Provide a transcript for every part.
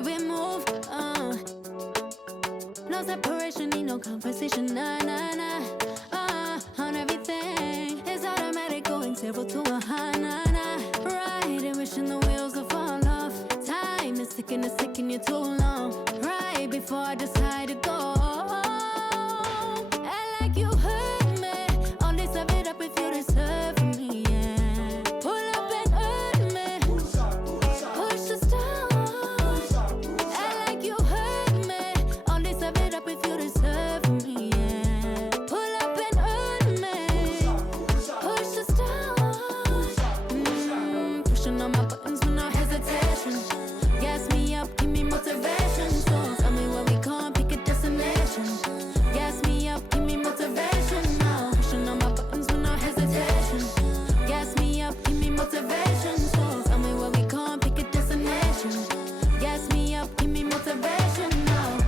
way we move. No separation, need no conversation. Nah, nah, nah. On everything, it's automatic, going 0 to 100. Nah, nah. Right, wishing the wheels will fall off. Time is ticking, it's taking you too long. Right before I decide to go. And like you hurt me, only serve it up if you deserve me. Yeah. Pull up and hurt me. Push the stop. And like you hurt me, only serve it up if you deserve me. Yeah. Pull up and hurt me. Push the stop. Pushing on my buttons with no hesitation. Gas me up, give me motivation. So tell me where we can't pick a destination. Gas me up, give me motivation now. Pushing on my buttons with no hesitation. Gas me up, give me motivation. So tell me where we can't pick a destination. Gas me up, give me motivation now.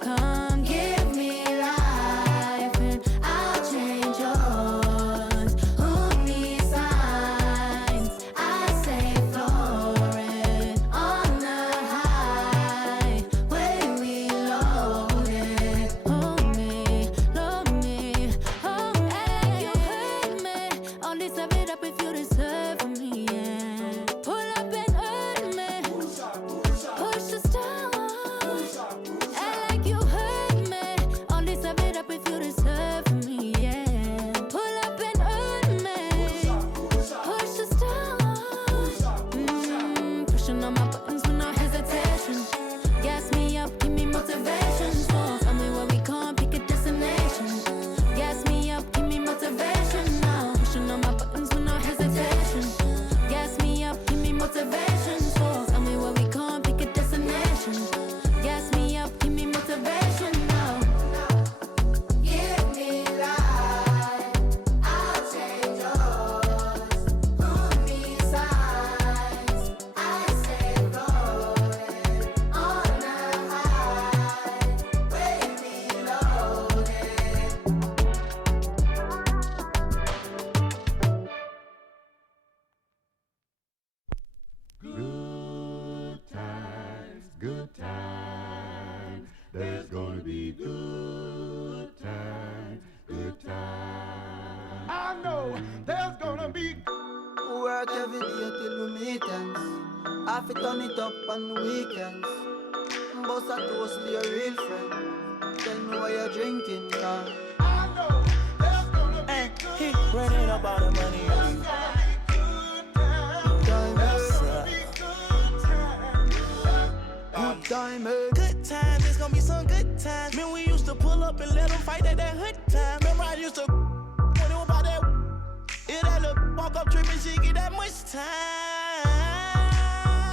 Come give me life and I'll change yours. Who needs signs? I say floating on the high when we loaded. Hold me, love me, hold me. You hurt me, only serve it up if you deserve me. Yeah. Pull up and hurt me. Push the stop. And like you hurt me, only serve it up if you deserve me. Yeah. Pull up and hurt me. Push the stop. Pushing on my buttons with no hesitation. Gas me up, give me motivation. So tell me where we can't pick a destination. Gas me up, give me motivation now. Pushing on my buttons with no hesitation. Gas me up, give me motivation. So tell me where we can't pick a destination. Gas me up, give me motivation now. Give me life, I'll change yours. Who needs signs? I say floating on the high, way we loaded. Good times, there's gonna be good times, good times. I know there's gonna be Work every day till we meet ends. Have to turn it up on the weekends. Bust a toast to your real friend. Tell me what you're drinking, car. I know there's gonna be good He running up all the money. Good time, eh? Good times, it's gonna be some good times. Man, we used to pull up and let them fight at that hood time. Remember I used to when it was about that. Yeah, that little walk up trip and she get that much time.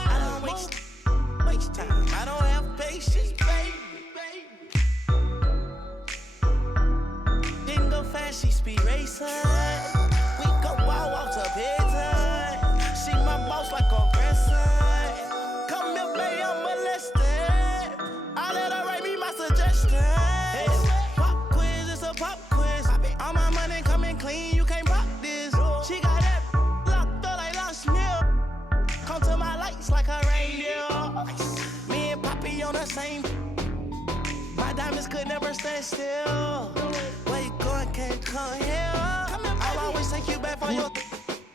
I don't waste time. I don't have patience, baby. Didn't go fast, she speed racing. We go wild walks up here time. She my boss like a grandson. Come here, baby, I'm molested. I let her write me my suggestions. Pop quiz, it's a pop quiz. All my money coming clean, you can't pop this. She got that locked up like lunch meal. Come to my lights like a reindeer. Me and Poppy on the same. My diamonds could never stand still. Where you going, can't come here. I'll always take you back for your.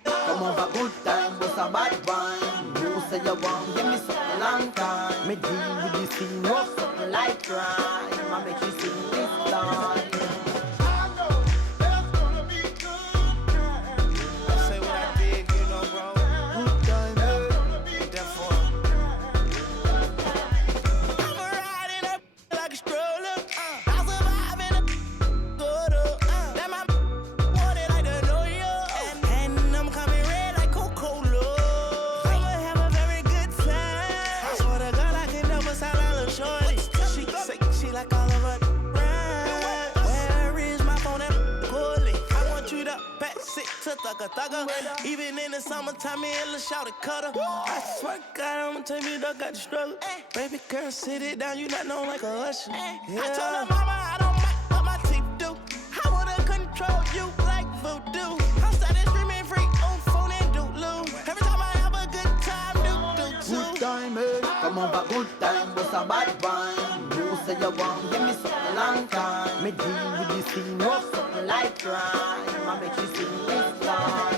Come over, good time, what's a bad wine? You say you want, give me something long time. Me deal with this thing, rough something like crime. I make you sing this line. I know there's gonna be good times. Say what I did, you know, bro. Good time, eh? Gonna be Therefore, I'm a riding up like a stroller. I survive in a good up. Let my want it like the New York. And I'm coming red like Coca-Cola. I'ma have a very good time. I swear to God, I can never sound like a shorty. She say she like all of her rhymes. Where is my phone and Cooley? I want you to pass it to thugger. Even in the summertime, me and Lil' Shawty cutter. I swear to God, I'ma tell you, dog got the struggle. Baby girl, sit it down, you not known like a usher. I told her mama I don't mind what my teeth do. I wanna control you like voodoo. I'm starting streaming free on phone and doodloo. Every time I have a good time, do. time, eh? Come on, but good time, what's a bad rhyme? You say you want, give me something long time. Me deal with this scene, rough something like crime. I make you sing this line.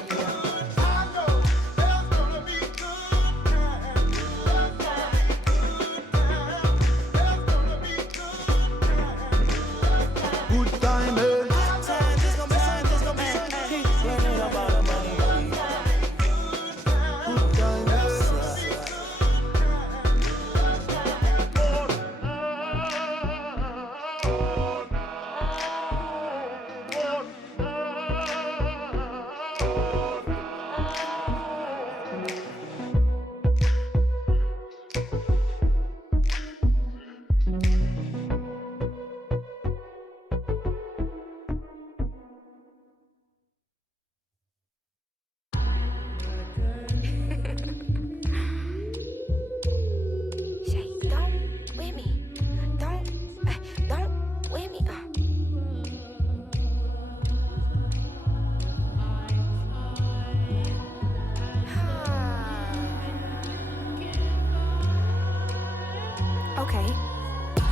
Okay.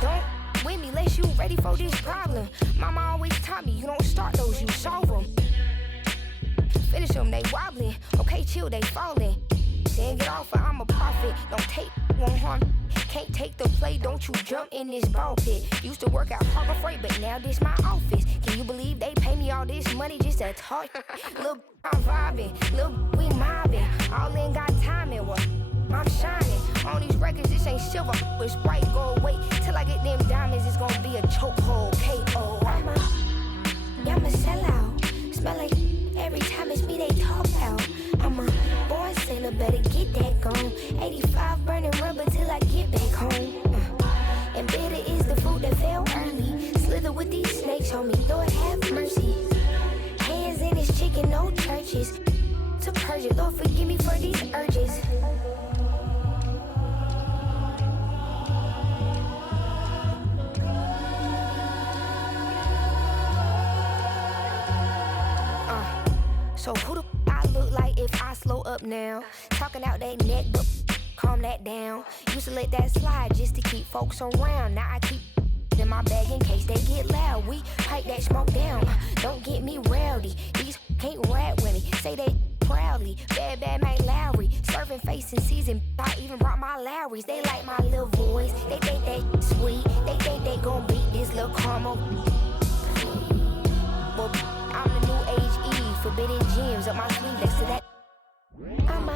Don't with me unless you ready for this problem. Mama always taught me you don't start those, you solve them. Finish them, they wobbling. Okay, chill, they falling. Then get off, I'm a prophet. Don't take, won't harm. Can't take the play, don't you jump in this ball pit. Used to work out Harbor Freight, but now this my office. Can you believe they pay me all this money just to talk? Look, I'm vibing, look, we mobbing. All in got timing, what? I'm shining. On these records, this ain't silver, it's white gold. Wait till I get them diamonds, it's gonna be a chokehold. K.O. I'm a sellout. Smell like every time it's me they talk out. I'm a born sinner, better get that gone. 85 burning rubber till I get back home. And bitter is the food that fell early. Slither with these snakes on me, Lord have mercy. Hands in this chicken, no churches. To purge it, Lord forgive me for these urges. So who the I look like if I slow up now? Talking out that neck, but calm that down. Used to let that slide just to keep folks around. Now I keep in my bag in case they get loud. We pipe that smoke down. Don't get me rowdy. These can't rap with me. Say they proudly. Bad Mike Lowry. Serving face in season. I even brought my Lowrys. They like my little voice. They think they sweet. They think they gon' beat this little caramel. Well, I'm the new age Eve. Forbidden gems up my sleeve next to that. I'm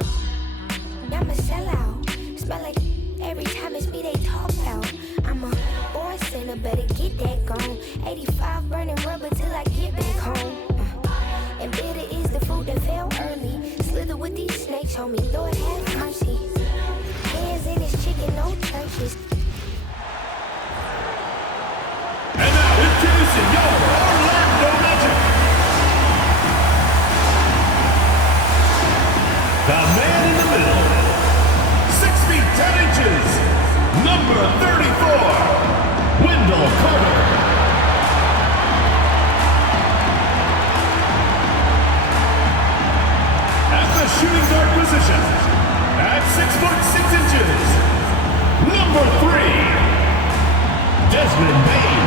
a sellout. Smell like every time it's me they talk out. I'm a born sinner, better get that gone. 85 burning rubber till I get back home. And bitter is the food that fell early. Slither with these snakes on me, Lord have mercy. Hands in this chicken, no churches. And now introducing your Orlando legend, the man in the middle, 6 feet 10 inches, number 34, Wendell Carter. At the shooting guard position, at 6 foot 6 inches, number 3, Desmond Bain.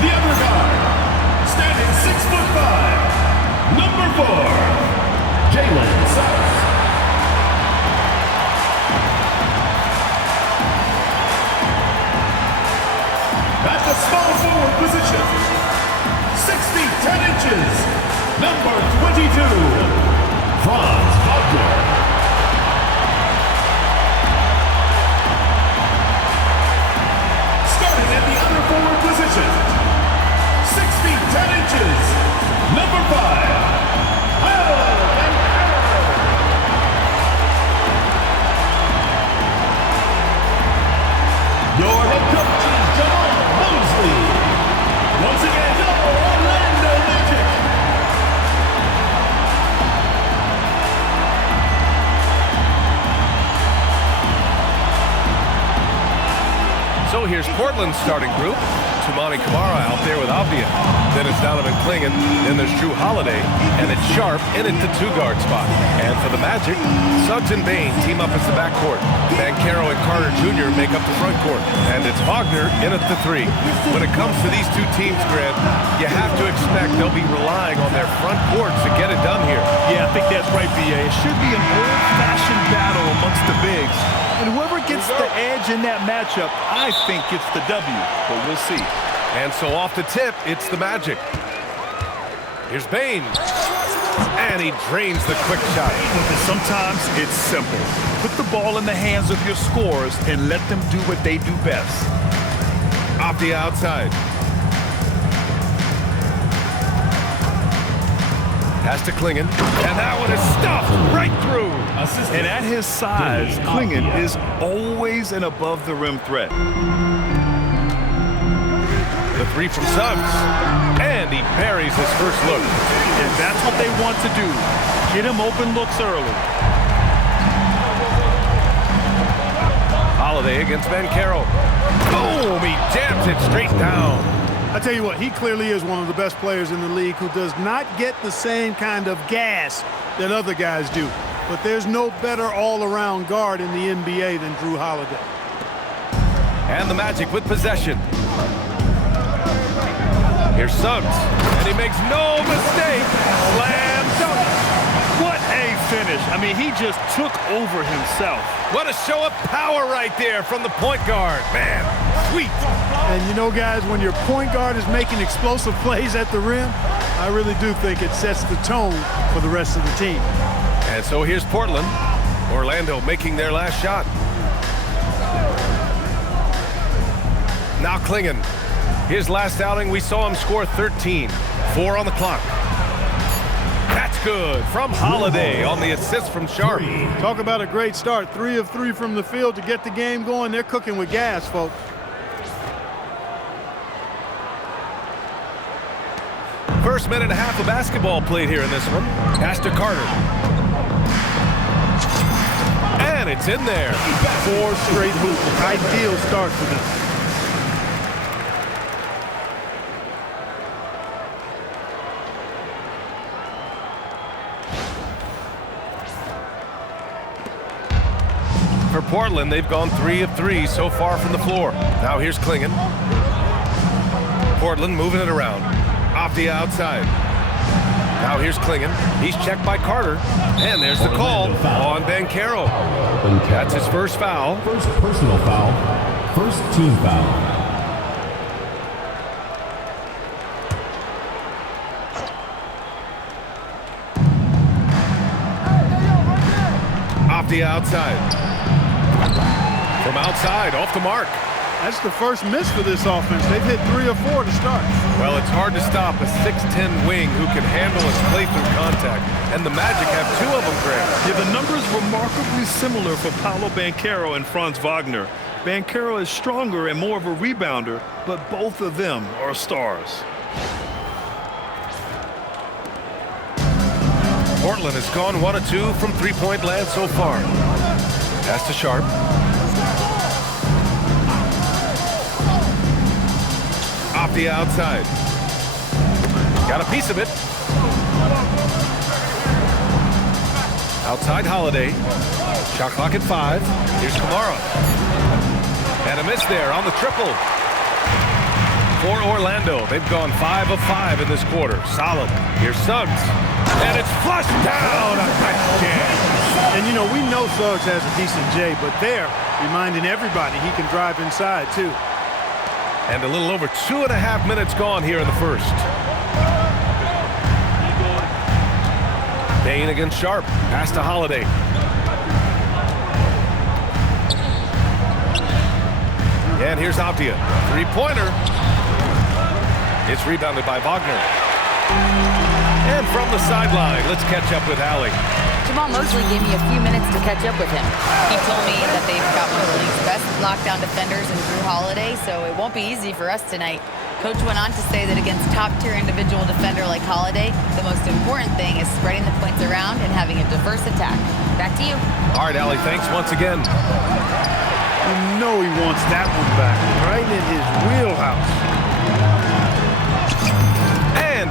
The other guard, standing 6 foot 5, number 4, Jalen South. At the small forward position, 6 feet 10 inches, number 22, Franz Wagner. Starting at the other forward position, 6 feet 10 inches, number 5, Paolo. Your head coach is John Mosley. Once again, your Orlando Magic. So here's Portland's starting group. Tumani Kamara out there with Avdija. Then it's Donovan Klingen. Then there's Drew Holiday. And it's Sharp in at the 2-guard spot. And for the Magic, Suggs and Bane team up as the backcourt. Banchero and Carter Jr. make up the front court. And it's Wagner in at the 3. When it comes to these two teams, Grant, you have to expect they'll be relying on their front court to get it done here. Yeah, I think that's right, B.A. It should be an old-fashioned battle amongst the bigs. And whoever gets the edge in that matchup, I think gets the W, but we'll see. And so off the tip, it's the Magic. Here's Bane. And he drains the quick shot. Because sometimes it's simple. Put the ball in the hands of your scorers and let them do what they do best. Off the outside. Pass to Klingen. And that one is stuffed right through. And at his size, Klingen is always an above-the-rim threat. The 3 from Suggs. And he buries his first look. And that's what they want to do. Get him open looks early. Holiday against Banchero. Boom! He jams it straight down. I tell you what, he clearly is one of the best players in the league who does not get the same kind of gas that other guys do. But there's no better all-around guard in the NBA than Drew Holiday. And the Magic with possession. Here's Suggs, and he makes no mistake. Slam dunk. What a finish. I mean, he just took over himself. What a show of power right there from the point guard. Man, sweet. And you know, guys, when your point guard is making explosive plays at the rim, I really do think it sets the tone for the rest of the team. And so here's Portland. Orlando making their last shot. Now Klingen. His last outing, we saw him score 13. 4 on the clock. That's good from Holiday on the assist from Sharp. Talk about a great start. 3 of 3 from the field to get the game going. They're cooking with gas, folks. First minute and a half of basketball played here in this one. Pass to Carter. And it's in there. 4 straight hoops. Ideal start for them. For Portland, they've gone 3 of 3 so far from the floor. Now here's Klingen. Portland moving it around. Off the outside. Now here's Klingen. He's checked by Carter. And there's the call on Banchero. That's his first foul. First personal foul. First team foul. Off the outside. From outside, off the mark. That's the first miss for this offense. They've hit 3 or 4 to start. Well, it's hard to stop a 6'10" wing who can handle and play through contact. And the Magic have 2 of them, Grant. Yeah, the numbers remarkably similar for Paolo Banchero and Franz Wagner. Banchero is stronger and more of a rebounder, but both of them are stars. Portland has gone 1 of 2 from three-point land so far. Pass to Sharp. Off the outside. Got a piece of it. Outside Holiday. Shot clock at 5. Here's Kamara. And a miss there on the triple. For Orlando, they've gone 5 of 5 in this quarter. Solid. Here's Suggs. And it's flushed down. A nice jam. And, you know, we know Suggs has a decent J, but they're reminding everybody he can drive inside, too. And a little over 2.5 minutes gone here in the first. Deni against Sharp. Pass to Holiday. And here's Avdija. Three-pointer. It's rebounded by Wagner. And from the sideline, let's catch up with Allie. Jamal Mosley gave me a few minutes to catch up with him. He told me that they've got one of the league's best lockdown defenders in Drew Holiday, so it won't be easy for us tonight. Coach went on to say that against top-tier individual defender like Holiday, the most important thing is spreading the points around and having a diverse attack. Back to you. All right, Allie, thanks once again. You know he wants that one back, right in his wheelhouse.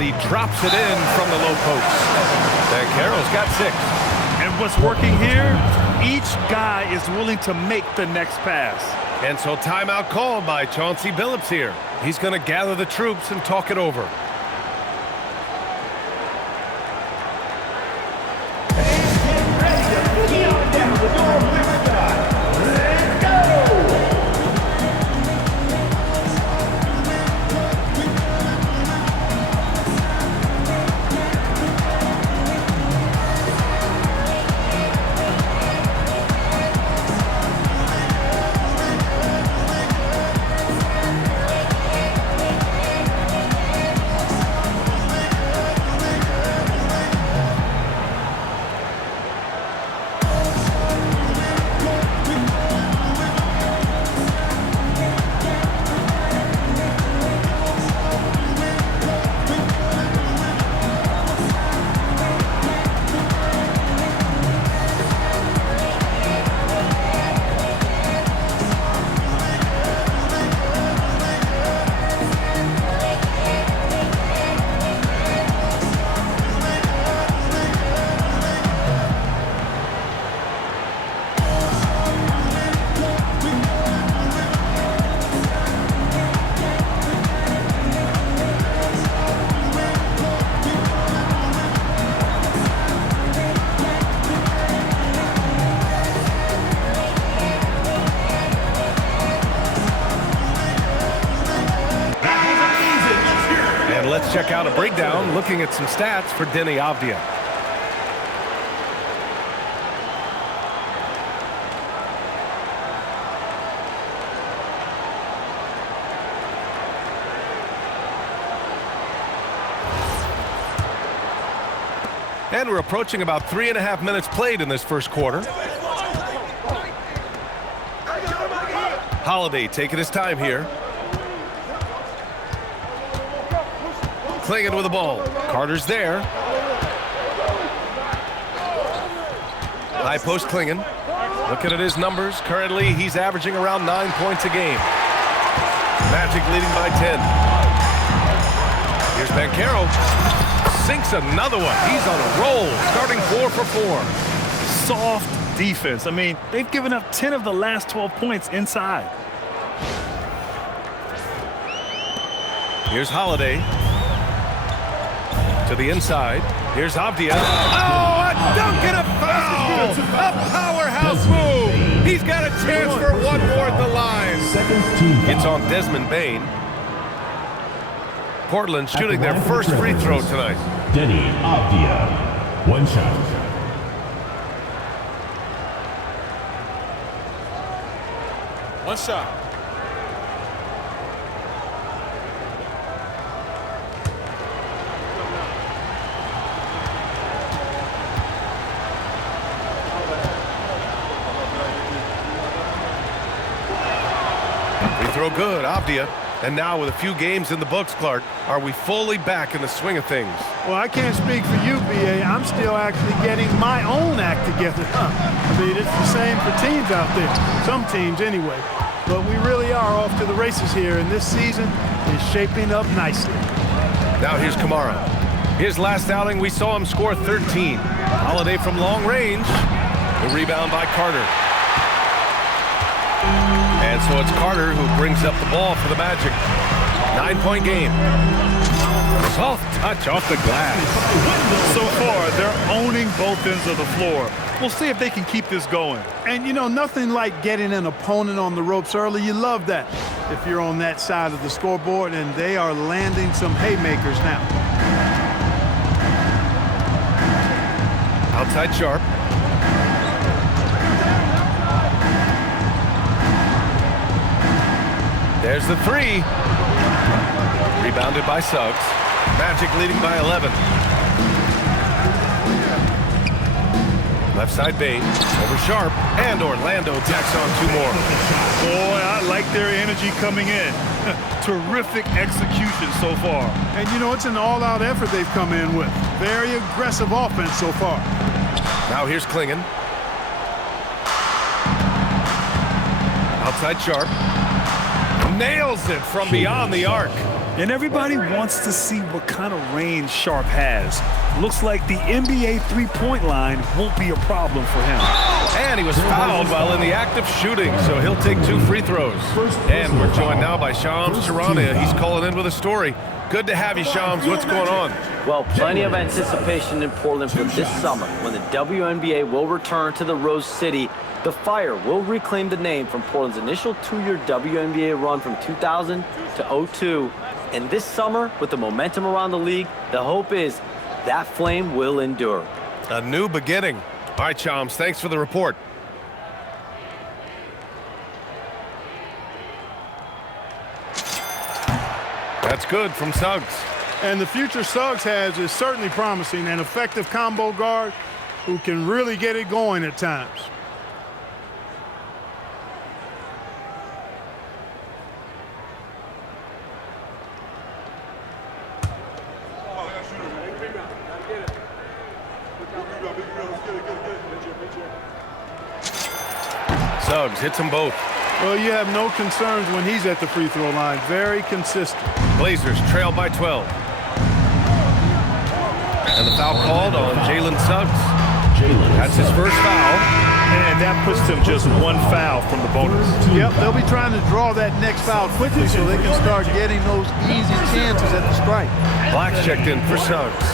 And he drops it in from the low post. Banchero's got 6. And what's working here, each guy is willing to make the next pass. And so timeout called by Chauncey Billups here. He's going to gather the troops and talk it over. Let's check out a breakdown looking at some stats for Deni Avdija. And we're approaching about 3.5 minutes played in this first quarter. Holiday taking his time here. Clingan with the ball. Carter's there. High post Clingan. Looking at his numbers. Currently, he's averaging around 9 points a game. Magic leading by 10. Here's Banchero. Sinks another one. He's on a roll. Starting 4 for 4. Soft defense. I mean, they've given up 10 of the last 12 points inside. Here's Holiday. To the inside. Here's Avdija. Oh, a dunk and a foul! A powerhouse move! He's got a chance for one more at the line. It's on Desmond Bane. Portland shooting their first free throw tonight. Deni Avdija, 1 shot. One shot. Throw good, Avdija. And now with a few games in the books, Clark, are we fully back in the swing of things? Well, I can't speak for you, B.A. I'm still actually getting my own act together. I mean, it's the same for teams out there. Some teams, anyway. But we really are off to the races here, and this season is shaping up nicely. Now here's Kamara. His last outing, we saw him score 13. Holiday from long range. The rebound by Carter. And so it's Carter who brings up the ball for the Magic. 9-point game. Soft touch off the glass. So far, they're owning both ends of the floor. We'll see if they can keep this going. And, you know, nothing like getting an opponent on the ropes early. You love that if you're on that side of the scoreboard, and they are landing some haymakers now. Outside Sharp. There's the 3. Rebounded by Suggs. Magic leading by 11. Left side Bane. Over Sharp. And Orlando tacks on 2 more. Boy, I like their energy coming in. Terrific execution so far. And, you know, it's an all-out effort they've come in with. Very aggressive offense so far. Now here's Clingan. Outside Sharp. Nails it from beyond the arc. And everybody wants to see what kind of range Sharp has. Looks like the NBA three-point line won't be a problem for him. And he was fouled while in the act of shooting, so he'll take 2 free throws. And we're joined now by Shams Charania. He's calling in with a story. Good to have you, Shams. What's going on? Well, plenty of anticipation in Portland for this summer when the WNBA will return to the Rose City. The Fire will reclaim the name from Portland's initial 2-year WNBA run from 2000 to 02. And this summer, with the momentum around the league, the hope is that flame will endure. A new beginning. All right, Shams, thanks for the report. That's good from Suggs. And the future Suggs has is certainly promising, an effective combo guard who can really get it going at times. Suggs hits them both. Well, you have no concerns when he's at the free throw line. Very consistent. Blazers trail by 12. And the foul called on Jalen Suggs. That's his first foul. And that puts them just 1 foul from the bonus. Yep, they'll be trying to draw that next foul quickly so they can start getting those easy chances at the strike. Black's checked in for Suggs.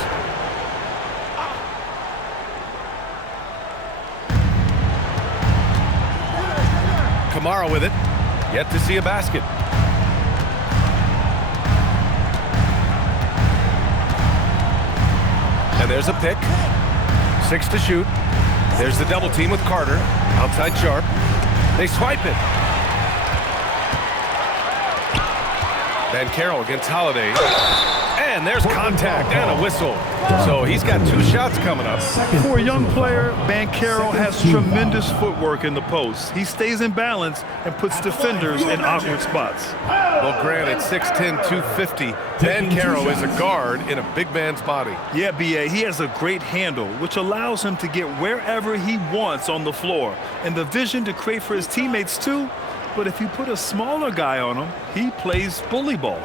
Kamara with it. Yet to see a basket. And there's a pick. 6 to shoot. There's the double team with Carter. Outside Sharp. They swipe it. Banchero against Holiday. And there's contact and a whistle. So he's got 2 shots coming up. For a young player, Banchero has tremendous footwork in the post. He stays in balance and puts defenders in awkward spots. Well, granted, 6'10", 250. Banchero is a guard in a big man's body. Yeah, B.A., he has a great handle, which allows him to get wherever he wants on the floor. And the vision to create for his teammates, too. But if you put a smaller guy on him, he plays bully ball.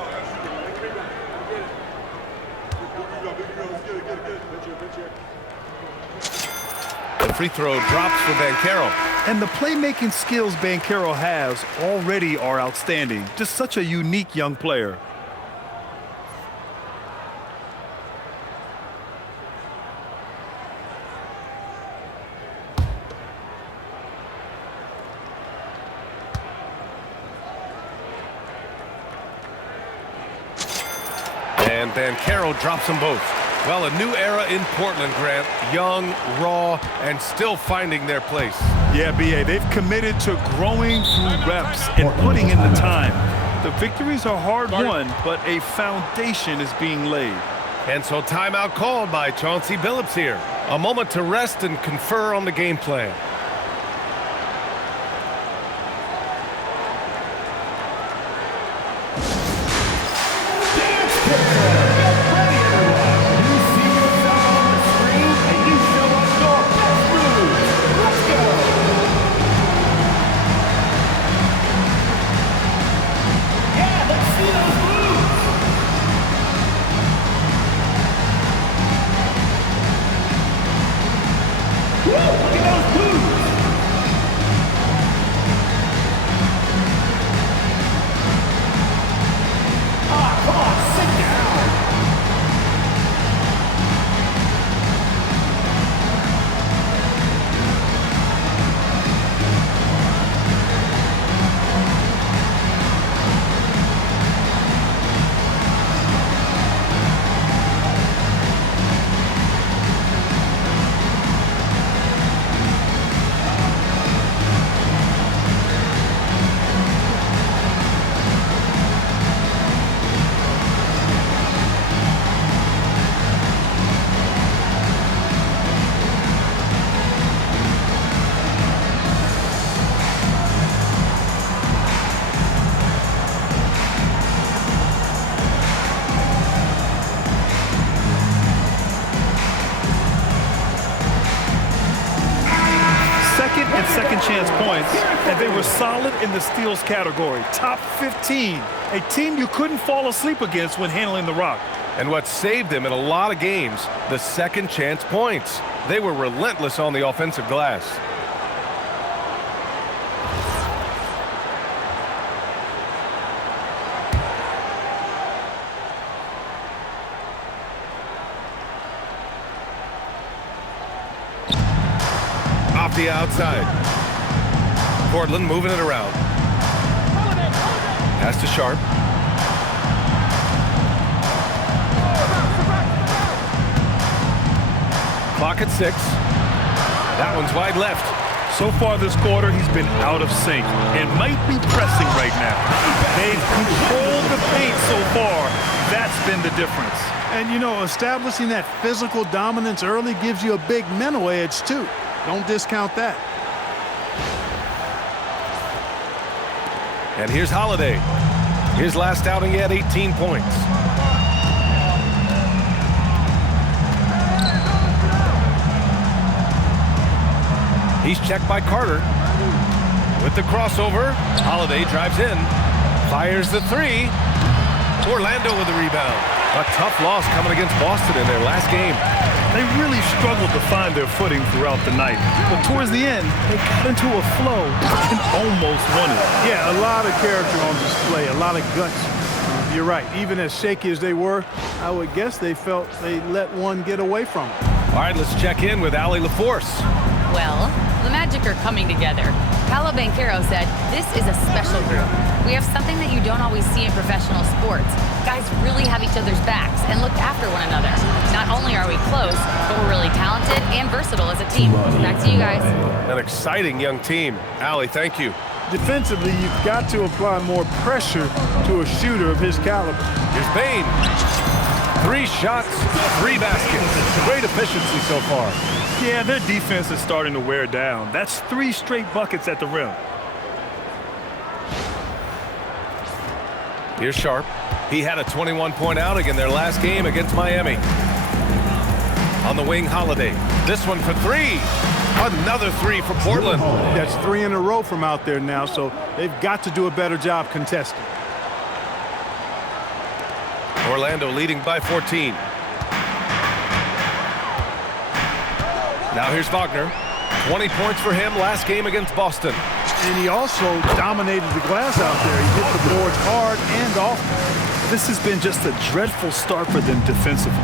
The free throw drops for Banchero. And the playmaking skills Banchero has already are outstanding. Just such a unique young player. And Banchero drops them both. Well, a new era in Portland, Grant. Young, raw, and still finding their place. Yeah, B.A., they've committed to growing through reps and putting in the time. The victories are hard-won, but a foundation is being laid. And so timeout called by Chauncey Billups here. A moment to rest and confer on the game plan. second chance points, and they were solid in the steals category. Top 15, a team you couldn't fall asleep against when handling the rock. And what saved them in a lot of games, the second chance points. They were relentless on the offensive glass. Avdija outside. Portland moving it around. Pass to Sharp. Clock at 6. That one's wide left. So far this quarter, he's been out of sync and might be pressing right now. They've controlled the paint so far. That's been the difference. And, you know, establishing that physical dominance early gives you a big mental edge, too. Don't discount that. And here's Holiday. His last outing, he had 18 points. He's checked by Carter. With the crossover, Holiday drives in. Fires the three. Orlando with the rebound. A tough loss coming against Boston in their last game. They really struggled to find their footing throughout the night. But towards the end, they got into a flow and almost won it. Yeah, a lot of character on display, a lot of guts. You're right. Even as shaky as they were, I would guess they felt they let one get away from them. All right, let's check in with Allie LaForce. Well, the Magic are coming together. Paolo Banchero said, "This is a special group. We have something that you don't always see in professional sports. Guys really have each other's backs and look after one another. Not only are we close, but we're really talented and versatile as a team." Back to you guys. An exciting young team. Allie, thank you. Defensively, you've got to apply more pressure to a shooter of his caliber. Here's Bane. 3 shots, 3 baskets. Great efficiency so far. Yeah, their defense is starting to wear down. That's 3 straight buckets at the rim. Here's Sharp. He had a 21-point outing in their last game against Miami. On the wing, Holiday. This one for 3. Another 3 for Portland. That's 3 in a row from out there now, so they've got to do a better job contesting. Orlando leading by 14. Now here's Wagner. 20 points for him last game against Boston. And he also dominated the glass out there. He hit the boards hard and often. This has been just a dreadful start for them defensively.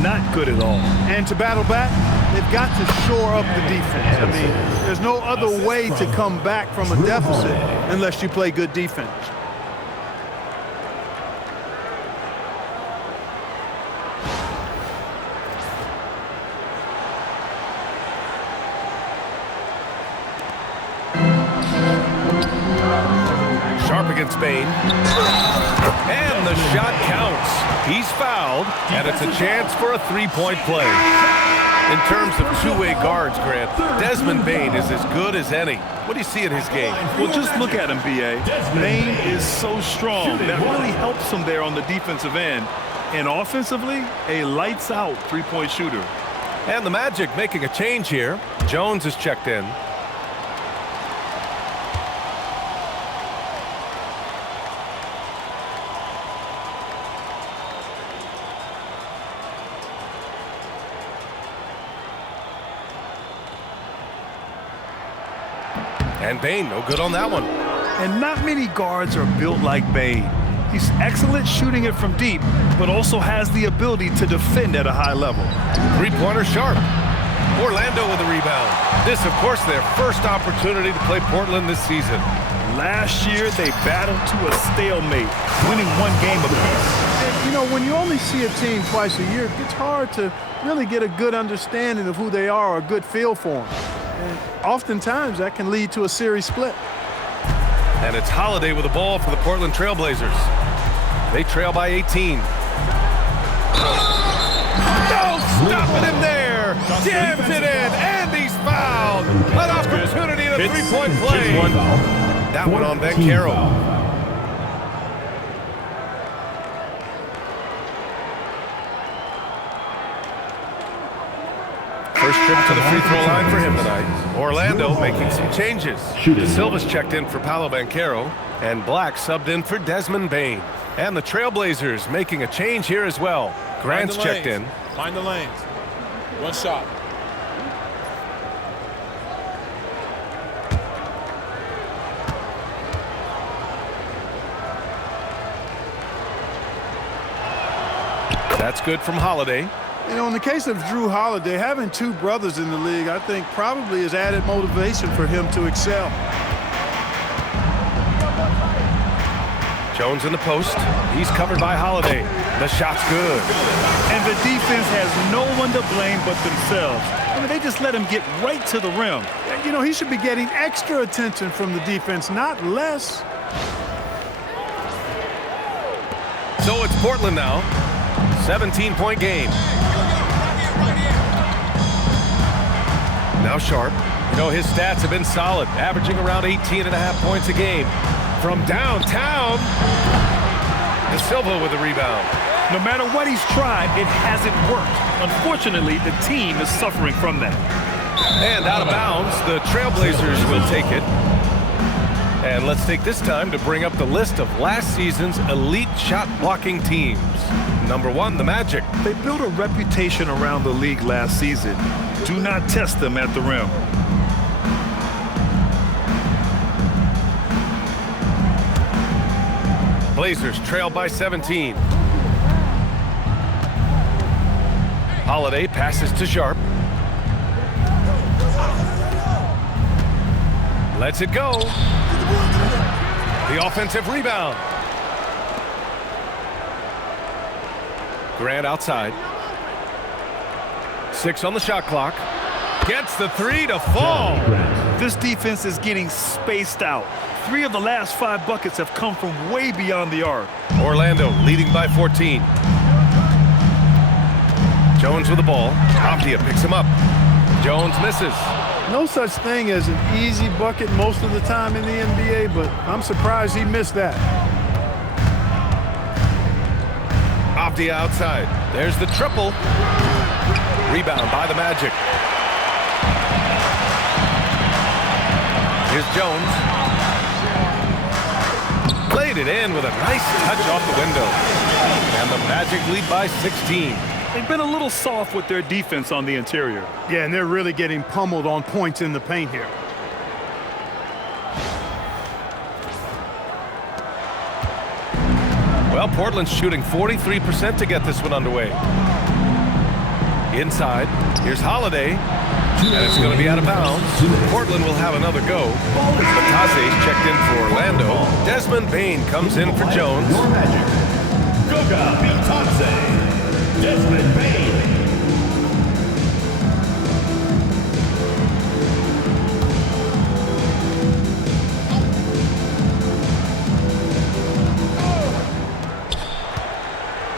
Not good at all. And to battle back, they've got to shore up the defense. I mean, there's no other way to come back from a deficit unless you play good defense. Against Bane. And the shot counts. He's fouled, and it's a chance for a 3-point play. In terms of two-way guards, Grant, Desmond Bane is as good as any. What do you see in his game? Well, just look at him, B.A. Bane is so strong. That really helps him there on the defensive end. And offensively, a lights-out 3-point shooter. And the Magic making a change here. Jones is checked in. And Bane, no good on that one. And not many guards are built like Bane. He's excellent shooting it from deep, but also has the ability to defend at a high level. 3-pointer Sharp. Orlando with a rebound. This, of course, their first opportunity to play Portland this season. Last year, they battled to a stalemate, winning 1 game apiece. You know, when you only see a team twice a year, it's hard to really get a good understanding of who they are or a good feel for them. And oftentimes, that can lead to a series split. And it's Holiday with the ball for the Portland Trailblazers. They trail by 18. No, stopping him there. Jams it in, and he's fouled. An opportunity in a 3-point play. That one on Banchero. First trip to the free throw line for him tonight. Orlando making some changes. De Silva's checked in for Paolo Banchero, and Black subbed in for Desmond Bain. And the Trailblazers making a change here as well. Grant's checked in. Find the lanes. One shot. That's good from Holiday. You know, in the case of Drew Holiday, having two brothers in the league, I think probably has added motivation for him to excel. Jones in the post. He's covered by Holiday. The shot's good. And the defense has no one to blame but themselves. I mean, they just let him get right to the rim. You know, he should be getting extra attention from the defense, not less. So it's Portland now. 17-point game. Now Sharp. You know, his stats have been solid, averaging around 18.5 points a game. From downtown, De Silva with the rebound. No matter what he's tried, it hasn't worked. Unfortunately, the team is suffering from that. And out of bounds, the Trailblazers will take it. And let's take this time to bring up the list of last season's elite shot-blocking teams. Number 1, the Magic. They built a reputation around the league last season. Do not test them at the rim. Blazers trail by 17. Holiday passes to Sharp. Lets it go. The offensive rebound. Grant outside. 6 on the shot clock. Gets the 3 to fall. This defense is getting spaced out. 3 of the last 5 buckets have come from way beyond the arc. Orlando leading by 14. Jones with the ball. Avdija picks him up. Jones misses. No such thing as an easy bucket most of the time in the NBA, but I'm surprised he missed that. Avdija outside. There's the triple. Rebound by the Magic. Here's Jones. Played it in with a nice touch off the window. And the Magic lead by 16. They've been a little soft with their defense on the interior. Yeah, and they're really getting pummeled on points in the paint here. Well, Portland's shooting 43% to get this one underway. Inside, here's Holiday, and it's going to be out of bounds. Portland will have another go. Batase's checked in for Orlando. Desmond Bain comes in for Jones. Goga Bitadze. Desmond Bain.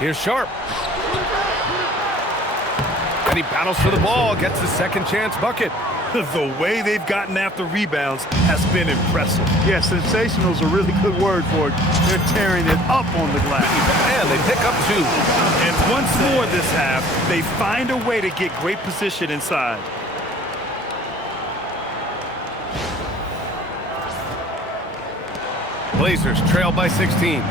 Here's Sharp. And he battles for the ball, gets the second chance bucket. The way they've gotten after rebounds has been impressive. Yeah, sensational is a really good word for it. They're tearing it up on the glass. And they pick up 2. And once more this half, they find a way to get great position inside. Blazers trail by 16.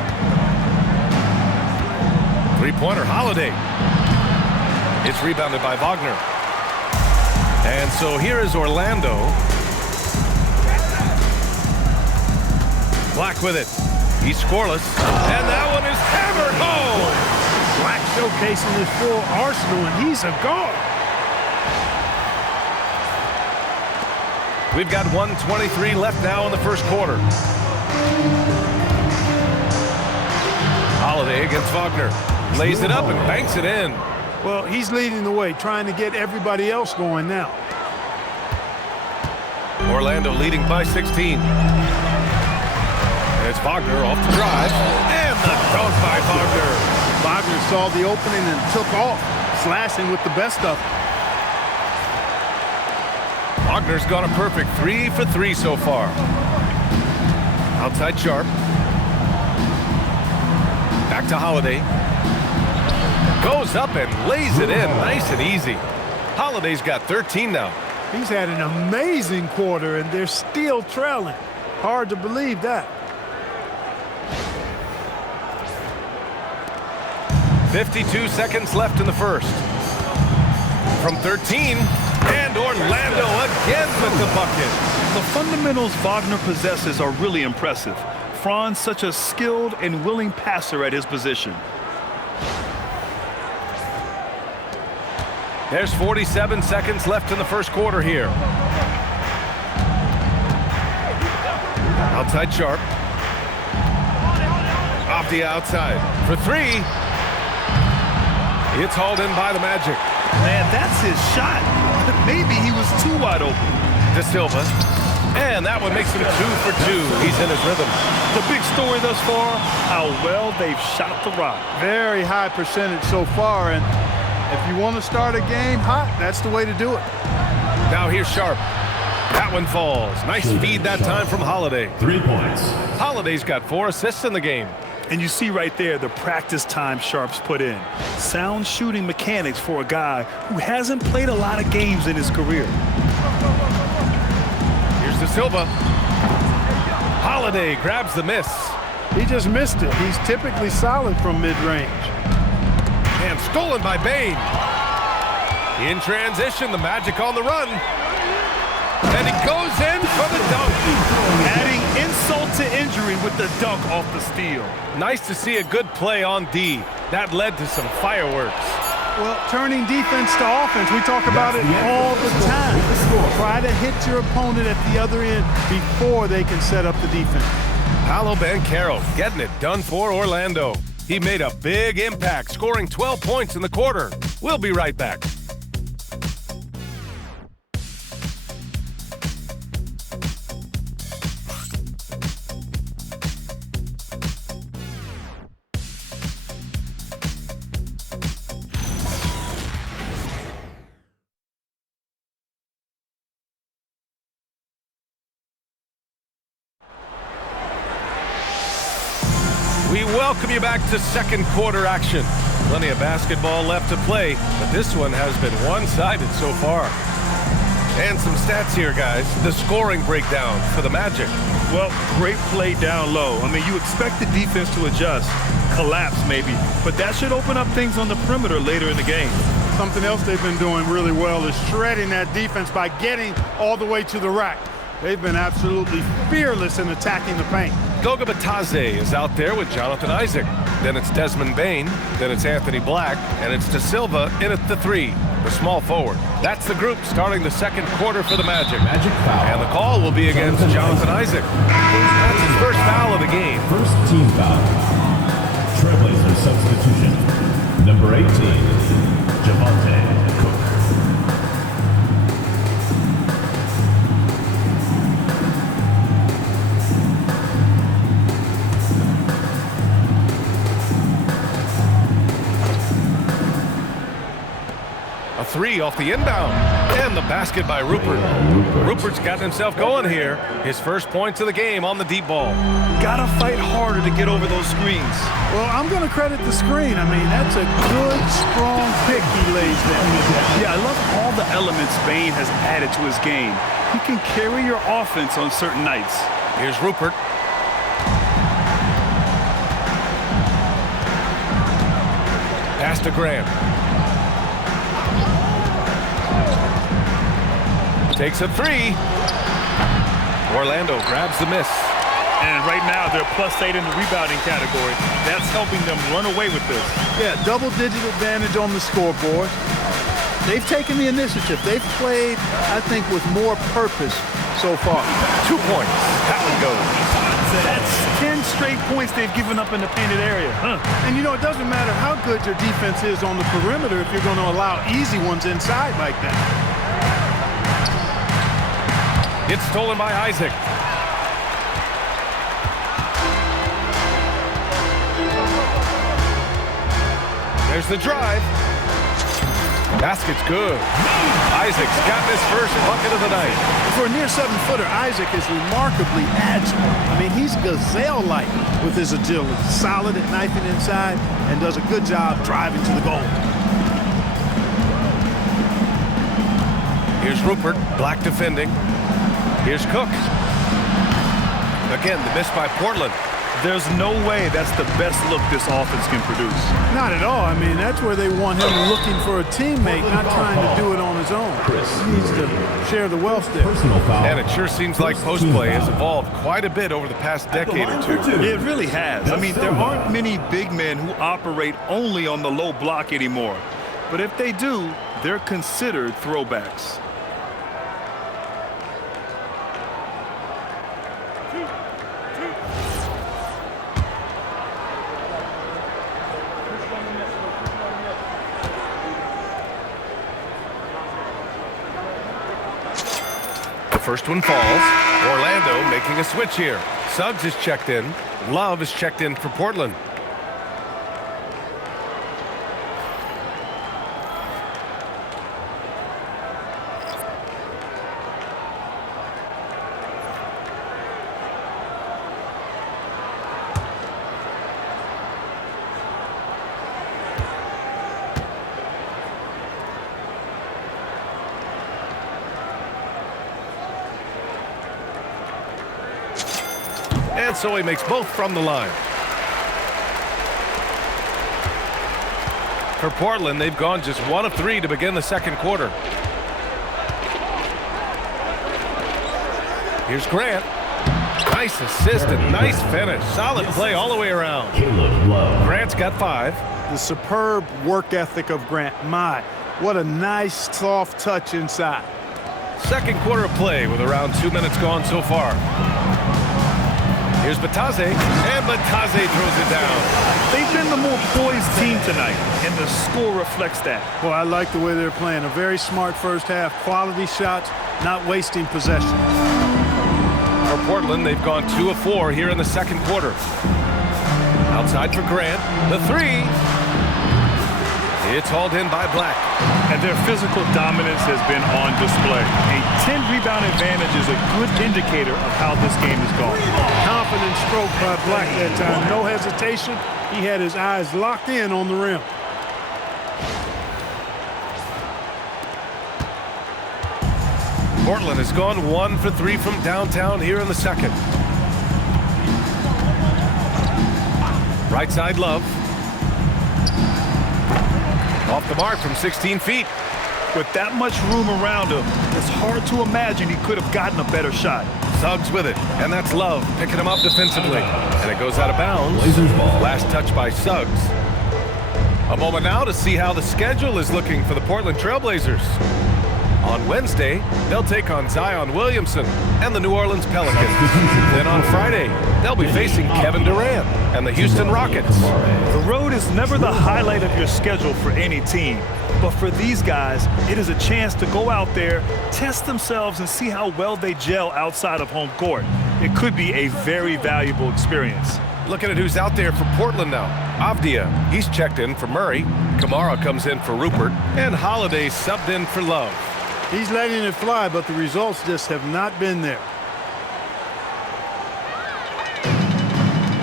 Three-pointer, Holiday. It's rebounded by Wagner. And so here is Orlando. Black with it. He's scoreless. And that one is hammered home. Black showcasing his full arsenal, and he's a guard. We've got 1:23 left now in the first quarter. Holiday against Wagner. Lays it up and banks it in. Well, he's leading the way, trying to get everybody else going now. Orlando leading by 16. It's Wagner off the drive. And the dunk by Wagner. Wagner saw the opening and took off, slashing with the best of them. Wagner's got a perfect 3 for 3 so far. Outside Sharp. Back to Holiday. Goes up and lays it in nice and easy. Holiday's got 13 now. He's had an amazing quarter, and they're still trailing. Hard to believe that. 52 seconds left in the first. From 13, and Orlando again with the bucket. The fundamentals Wagner possesses are really impressive. Franz such a skilled and willing passer at his position. There's 47 seconds left in the first quarter here. Outside Sharp. Avdija outside for three. It's hauled in by the Magic. Man, that's his shot. Maybe he was too wide open. De Silva. And that one makes him 2 for 2. He's in his rhythm. The big story thus far, how well they've shot the rock. Very high percentage so far, and if you want to start a game hot, that's the way to do it. Now here's Sharp. That one falls. Nice feed that time from Holiday. 3 points. Holiday's got 4 assists in the game. And you see right there the practice time Sharp's put in. Sound shooting mechanics for a guy who hasn't played a lot of games in his career. Here's De Silva. Holiday grabs the miss. He just missed it. He's typically solid from mid-range. And stolen by Bane. In transition, the Magic on the run. And he goes in for the dunk. Adding insult to injury with the dunk off the steal. Nice to see a good play on D. That led to some fireworks. Well, turning defense to offense, we talk about it all the time. Try to hit your opponent at the other end before they can set up the defense. Paolo Banchero getting it done for Orlando. He made a big impact, scoring 12 points in the quarter. We'll be right back. We welcome you back to second quarter action. Plenty of basketball left to play, but this one has been one-sided so far. And some stats here, guys. The scoring breakdown for the Magic. Well, great play down low. I mean, you expect the defense to adjust, collapse maybe, but that should open up things on the perimeter later in the game. Something else they've been doing really well is shredding that defense by getting all the way to the rack. They've been absolutely fearless in attacking the paint. Goga Batadze is out there with Jonathan Isaac. Then it's Desmond Bane. Then it's Anthony Black. And it's De Silva in at the 3, the small forward. That's the group starting the second quarter for the Magic. And the call will be against Jonathan Isaac. That's his first foul of the game. First team foul. Trailblazer substitution. Number 18, Javante Cook. A 3 off the inbound. And the basket by Rupert. Rupert's got himself going here. His first points of the game on the deep ball. Gotta fight harder to get over those screens. Well, I'm going to credit the screen. I mean, that's a good, strong pick he lays there. Yeah, I love all the elements Bane has added to his game. He can carry your offense on certain nights. Here's Rupert. Pass to Graham. Takes a 3. Orlando grabs the miss. And right now, they're +8 in the rebounding category. That's helping them run away with this. Yeah, double-digit advantage on the scoreboard. They've taken the initiative. They've played, I think, with more purpose so far. 2 points. That one goes. That's 10 straight points they've given up in the painted area. And, you know, it doesn't matter how good your defense is on the perimeter if you're going to allow easy ones inside like that. It's stolen by Isaac. There's the drive. Basket's good. Isaac's got his first bucket of the night. For a near 7-footer, Isaac is remarkably agile. I mean, he's gazelle-like with his agility. Solid at knifing inside and does a good job driving to the goal. Here's Rupert, Black defending. Here's Cook. Again, the miss by Portland. There's no way that's the best look this offense can produce. Not at all. I mean, that's where they want him looking for a teammate, not trying to do it on his own. He needs to share the wealth there. And it sure seems like post play has evolved quite a bit over the past decade or two. It really has. I mean, there aren't many big men who operate only on the low block anymore. But if they do, they're considered throwbacks. First one falls. Orlando making a switch here. Suggs is checked in. Love is checked in for Portland. And so he makes both from the line. For Portland, they've gone just 1 of 3 to begin the second quarter. Here's Grant. Nice assist and nice finish. Solid play all the way around. Grant's got 5. The superb work ethic of Grant. My, what a nice soft touch inside. Second quarter of play with around 2 minutes gone so far. Here's Batase, and Batase throws it down. They've been the more poised team tonight, and the score reflects that. Well, I like the way they're playing. A very smart first half. Quality shots, not wasting possession. For Portland, they've gone 2 of 4 here in the second quarter. Outside for Grant, the 3. It's hauled in by Black. And their physical dominance has been on display. A 10-rebound advantage is a good indicator of how this game is going. Confident stroke by Black that time. No hesitation. He had his eyes locked in on the rim. Portland has gone 1 for 3 from downtown here in the second. Right side, Love. Off the mark from 16 feet. With that much room around him, it's hard to imagine he could have gotten a better shot. Suggs with it, and that's Love picking him up defensively. And it goes out of bounds. Last touch by Suggs. A moment now to see how the schedule is looking for the Portland Trailblazers. On Wednesday, they'll take on Zion Williamson and the New Orleans Pelicans. Then on Friday, they'll be facing Kevin Durant and the Houston Rockets. The road is never the highlight of your schedule for any team. But for these guys, it is a chance to go out there, test themselves, and see how well they gel outside of home court. It could be a very valuable experience. Looking at who's out there for Portland now. Avdija, he's checked in for Murray. Kamara comes in for Rupert. And Holiday subbed in for Love. He's letting it fly, but the results just have not been there.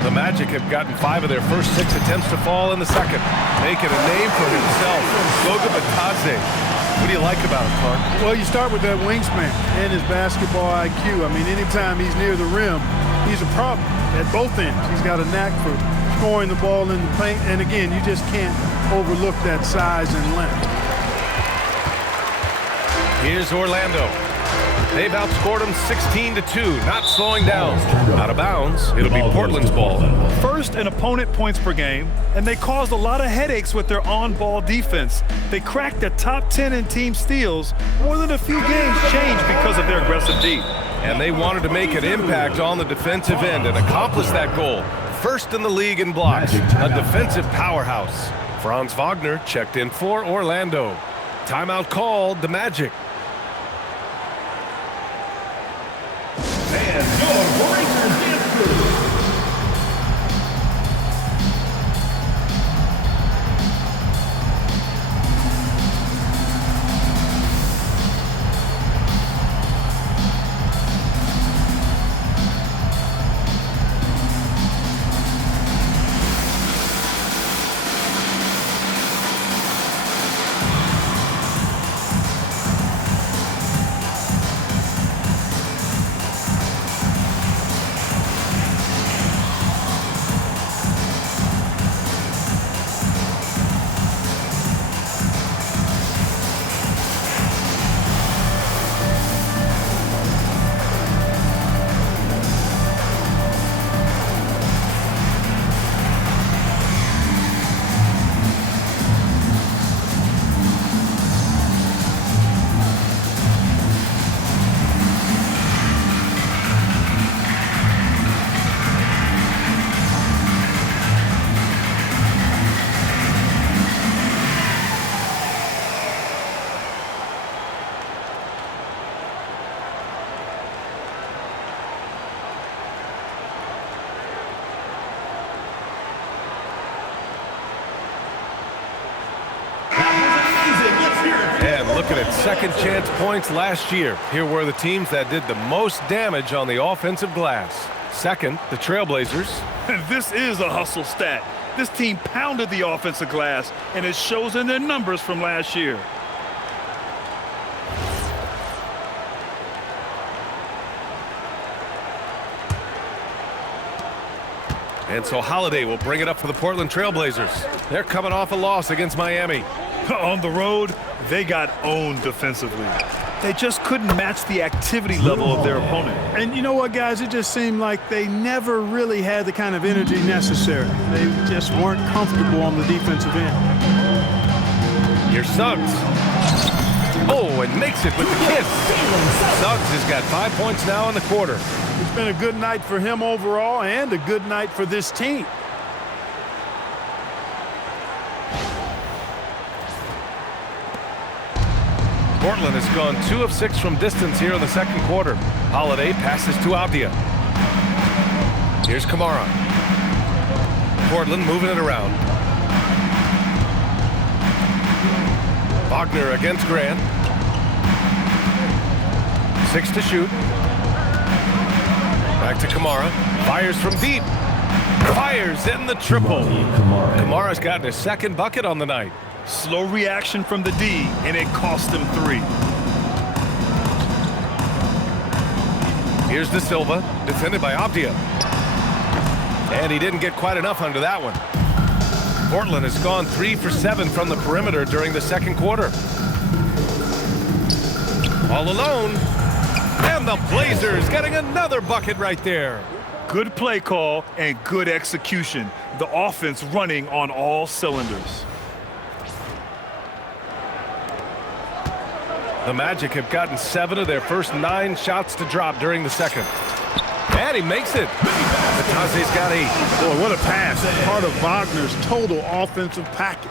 The Magic have gotten 5 of their first 6 attempts to fall in the second, making a name for himself. Goga Batase. What do you like about him, Clark? Well, you start with that wingspan and his basketball IQ. I mean, anytime he's near the rim, he's a problem at both ends. He's got a knack for scoring the ball in the paint, and again, you just can't overlook that size and length. Here's Orlando. They've outscored them 16-2, not slowing down. Out of bounds, it'll be Portland's ball. First in opponent points per game, and they caused a lot of headaches with their on-ball defense. They cracked the top 10 in team steals. More than a few games changed because of their aggressive D. And they wanted to make an impact on the defensive end and accomplish that goal. First in the league in blocks, a defensive powerhouse. Franz Wagner checked in for Orlando. Timeout called, the Magic. And your Breakers dance crew. looking at second chance points last year. Here were the teams that did the most damage on the offensive glass. Second, the Trailblazers. And this is a hustle stat. This team pounded the offensive glass, and it shows in their numbers from last year. And so Holiday will bring it up for the Portland Trailblazers. They're coming off a loss against Miami. On the road, they got owned defensively. They just couldn't match the activity level of their opponent. And you know what, guys? It just seemed like they never really had the kind of energy necessary. They just weren't comfortable on the defensive end. Here's Suggs. Oh, and makes it with the kiss. Suggs has got 5 points now in the quarter. It's been a good night for him overall and a good night for this team. Portland has gone 2 of 6 from distance here in the second quarter. Holiday passes to Avdija. Here's Kamara. Portland moving it around. Wagner against Grant. 6 to shoot. Back to Kamara. Fires from deep. Fires in the triple. Kamara's gotten his second bucket on the night. Slow reaction from the D, and it cost them 3. Here's De Silva, defended by Avdija. And he didn't get quite enough under that one. Portland has gone 3 for 7 from the perimeter during the second quarter. All alone. And the Blazers getting another bucket right there. Good play call and good execution. The offense running on all cylinders. The Magic have gotten 7 of their first 9 shots to drop during the second. And he makes it. Batase's got 8. Boy, what a pass. Part of Wagner's total offensive package.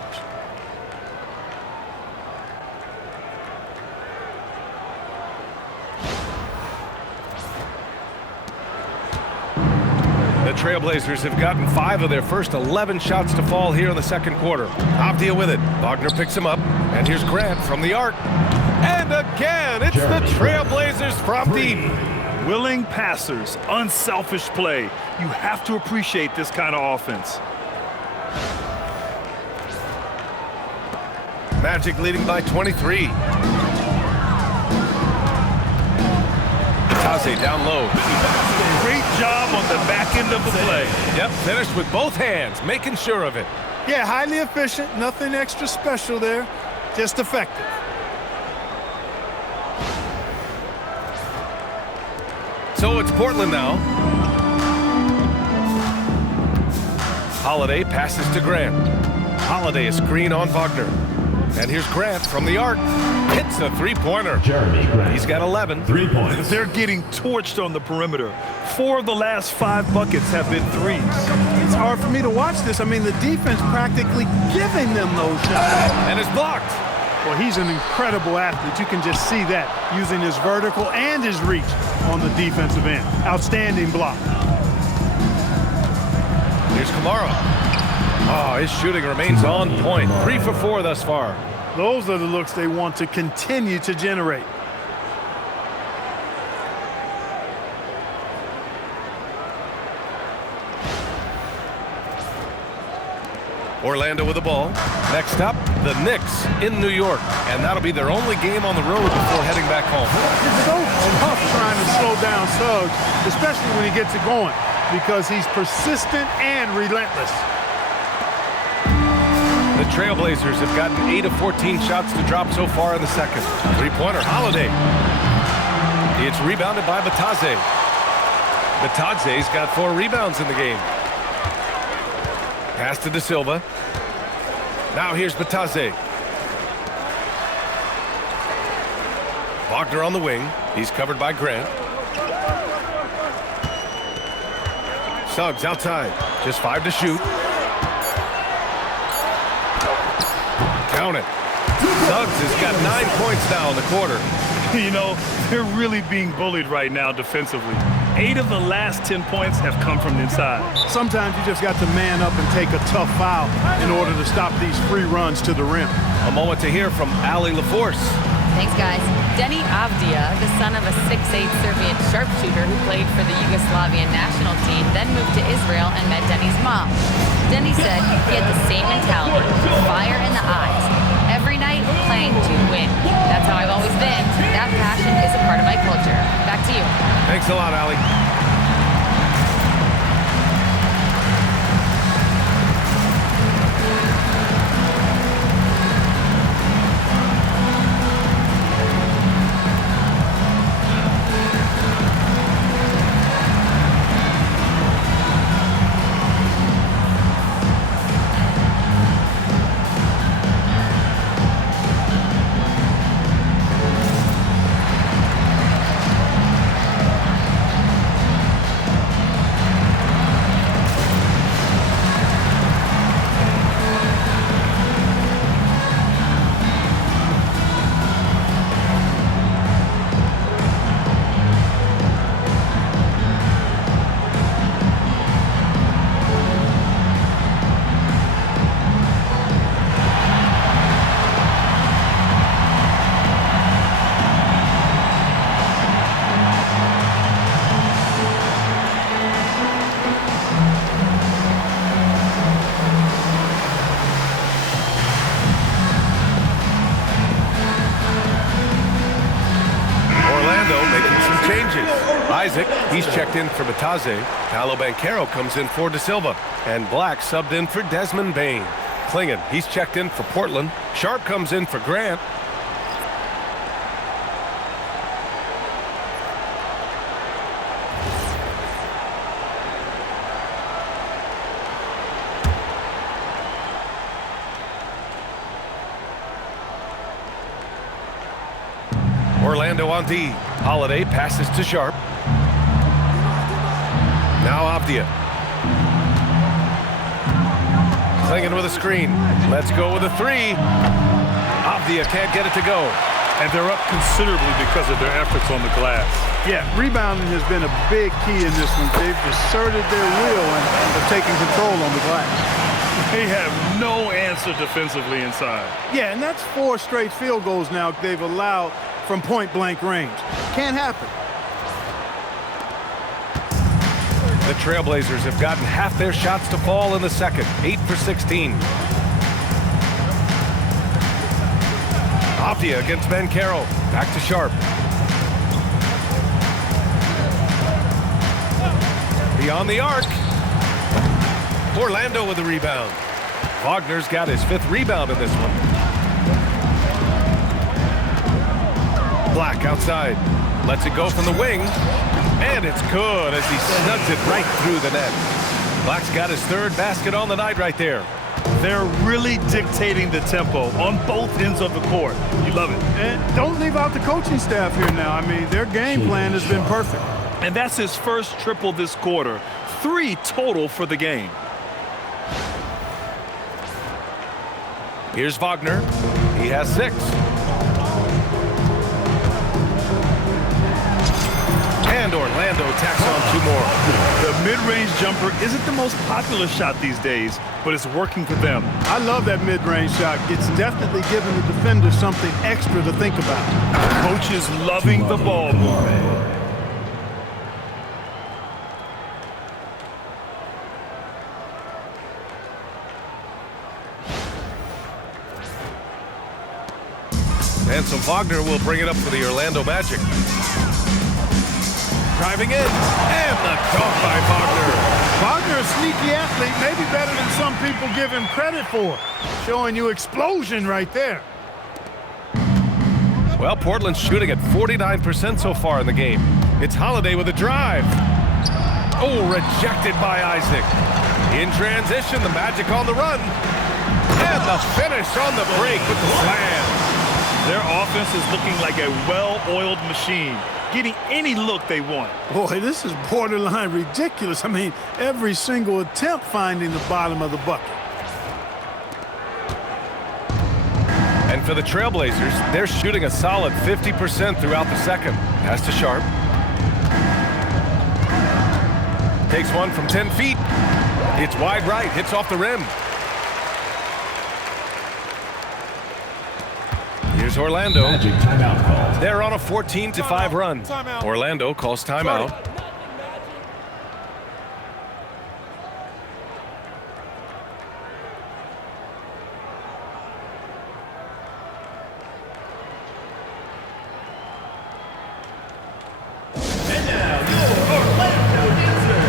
The Trailblazers have gotten 5 of their first 11 shots to fall here in the second quarter. Avdija with it. Wagner picks him up. And here's Grant from the arc. And again, it's the Trailblazers from deep. Willing passers, unselfish play. You have to appreciate this kind of offense. Magic leading by 23. Batase down low. Great job on the back end of the play. Yep, finished with both hands, making sure of it. Yeah, highly efficient. Nothing extra special there. Just effective. So it's Portland now. Holiday passes to Grant. Holiday a screen on Wagner. And here's Grant from the arc. Hits a three-pointer. He's got 11. 3 points. They're getting torched on the perimeter. 4 of the last 5 buckets have been threes. It's hard for me to watch this. I mean, the defense practically giving them those shots. And it's blocked. Well, he's an incredible athlete. You can just see that, using his vertical and his reach on the defensive end. Outstanding block. Here's Kamara. Oh, his shooting remains on point. 3 for 4 thus far. Those are the looks they want to continue to generate. Orlando with the ball. Next up, the Knicks in New York. And that'll be their only game on the road before heading back home. It's so tough trying to slow down Suggs, especially when he gets it going, because he's persistent and relentless. The Trailblazers have gotten 8 of 14 shots to drop so far in the second. Three-pointer, Holiday. It's rebounded by Batase. Batase's got 4 rebounds in the game. Pass to De Silva. Now here's Batase. Wagner on the wing. He's covered by Grant. Suggs outside. Just 5 to shoot. Count it. Suggs has got 9 points now in the quarter. You know, they're really being bullied right now defensively. 8 of the last 10 points have come from inside. Sometimes you just got to man up and take a tough foul in order to stop these free runs to the rim. A moment to hear from Allie LaForce. Thanks, guys. Deni Avdija, the son of a 6'8" Serbian sharpshooter who played for the Yugoslavian national team, then moved to Israel and met Deni's mom. Deni said he had the same mentality, fire in the eyes. Every night, playing to win. That's how I've always been. That passion is a part of my culture. Back to you. Thanks a lot, Allie. Isaac, he's checked in for Bataze. Paolo Banchero comes in for De Silva. And Black subbed in for Desmond Bain. Klingon, he's checked in for Portland. Sharp comes in for Grant. Orlando on D. Holiday passes to Sharp. Now Avdija. Klingon with a screen. Let's go with a three. Avdija can't get it to go. And they're up considerably because of their efforts on the glass. Yeah, rebounding has been a big key in this one. They've asserted their will and have taken control on the glass. They have no answer defensively inside. Yeah, and that's 4 straight field goals now they've allowed from point-blank range. Can't happen. The Trailblazers have gotten half their shots to fall in the second. 8 for 16. Avdija against Banchero. Back to Sharp. Beyond the arc. Orlando with the rebound. Wagner's got his 5th rebound in this one. Black outside. Lets it go from the wing. And it's good as he snugs it right through the net. Black's got his 3rd basket on the night right there. They're really dictating the tempo on both ends of the court. You love it. And don't leave out the coaching staff here now. I mean, their game plan has been perfect. And that's his first triple this quarter. 3 total for the game. Here's Wagner. He has 6. And Orlando tacks on 2 more. The mid-range jumper isn't the most popular shot these days, but it's working for them. I love that mid-range shot. It's definitely giving the defender something extra to think about. Coach is loving the ball movement. And so Wagner will bring it up for the Orlando Magic. Driving in, and the dunk by Wagner. Wagner, a sneaky athlete, maybe better than some people give him credit for. Showing you explosion right there. Well, Portland's shooting at 49% so far in the game. It's Holiday with a drive. Oh, rejected by Isaac. In transition, the Magic on the run. And the finish on the break with the slam. Their offense is looking like a well-oiled machine, getting any look they want. Boy, this is borderline ridiculous. I mean, every single attempt finding the bottom of the bucket. And for the Trailblazers, they're shooting a solid 50% throughout the second. Pass to Sharp. Takes one from 10 feet. It's wide right, hits off the rim. Here's Here's Orlando. Magic timeout called. They're on a 14-5 run. Orlando calls timeout. And now, your Orlando dancers.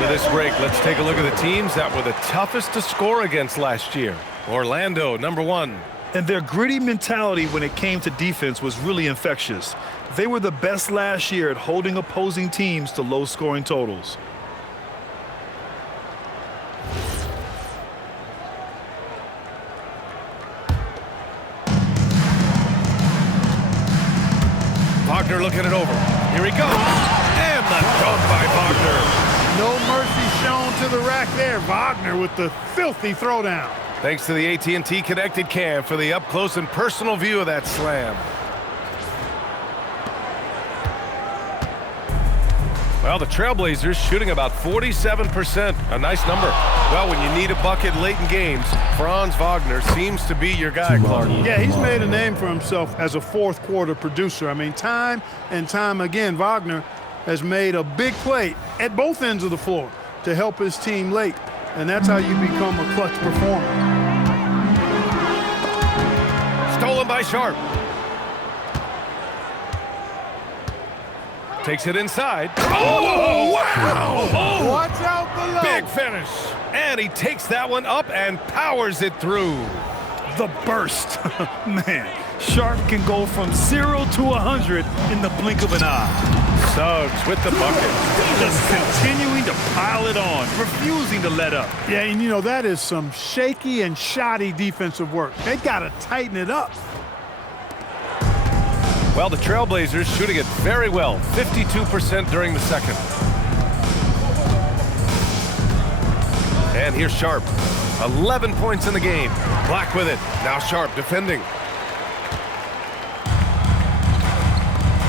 With this break, let's take a look at the teams that were the toughest to score against last year. Orlando, number 1. And their gritty mentality when it came to defense was really infectious. They were the best last year at holding opposing teams to low-scoring totals. Wagner looking it over. Here he goes. And the dunk by Wagner. No mercy shown to the rack there. Wagner with the filthy throwdown. Thanks to the AT&T Connected Cam for the up-close and personal view of that slam. Well, the Trailblazers shooting about 47%. A nice number. Well, when you need a bucket late in games, Franz Wagner seems to be your guy, Clark. Yeah, he's made a name for himself as a fourth-quarter producer. I mean, time and time again, Wagner has made a big play at both ends of the floor to help his team late, and that's how you become a clutch performer. Stolen by Sharp. Takes it inside. Oh, wow! Oh, watch out below. Big finish. And he takes that one up and powers it through. The burst. Man, Sharp can go from 0 to 100 in the blink of an eye. Suggs with the bucket. Just continuing to pile it on, refusing to let up. Yeah, and you know, that is some shaky and shoddy defensive work. They got to tighten it up. Well, the Trailblazers shooting it very well, 52% during the second. And here's Sharp. 11 points in the game. Black with it. Now Sharp defending.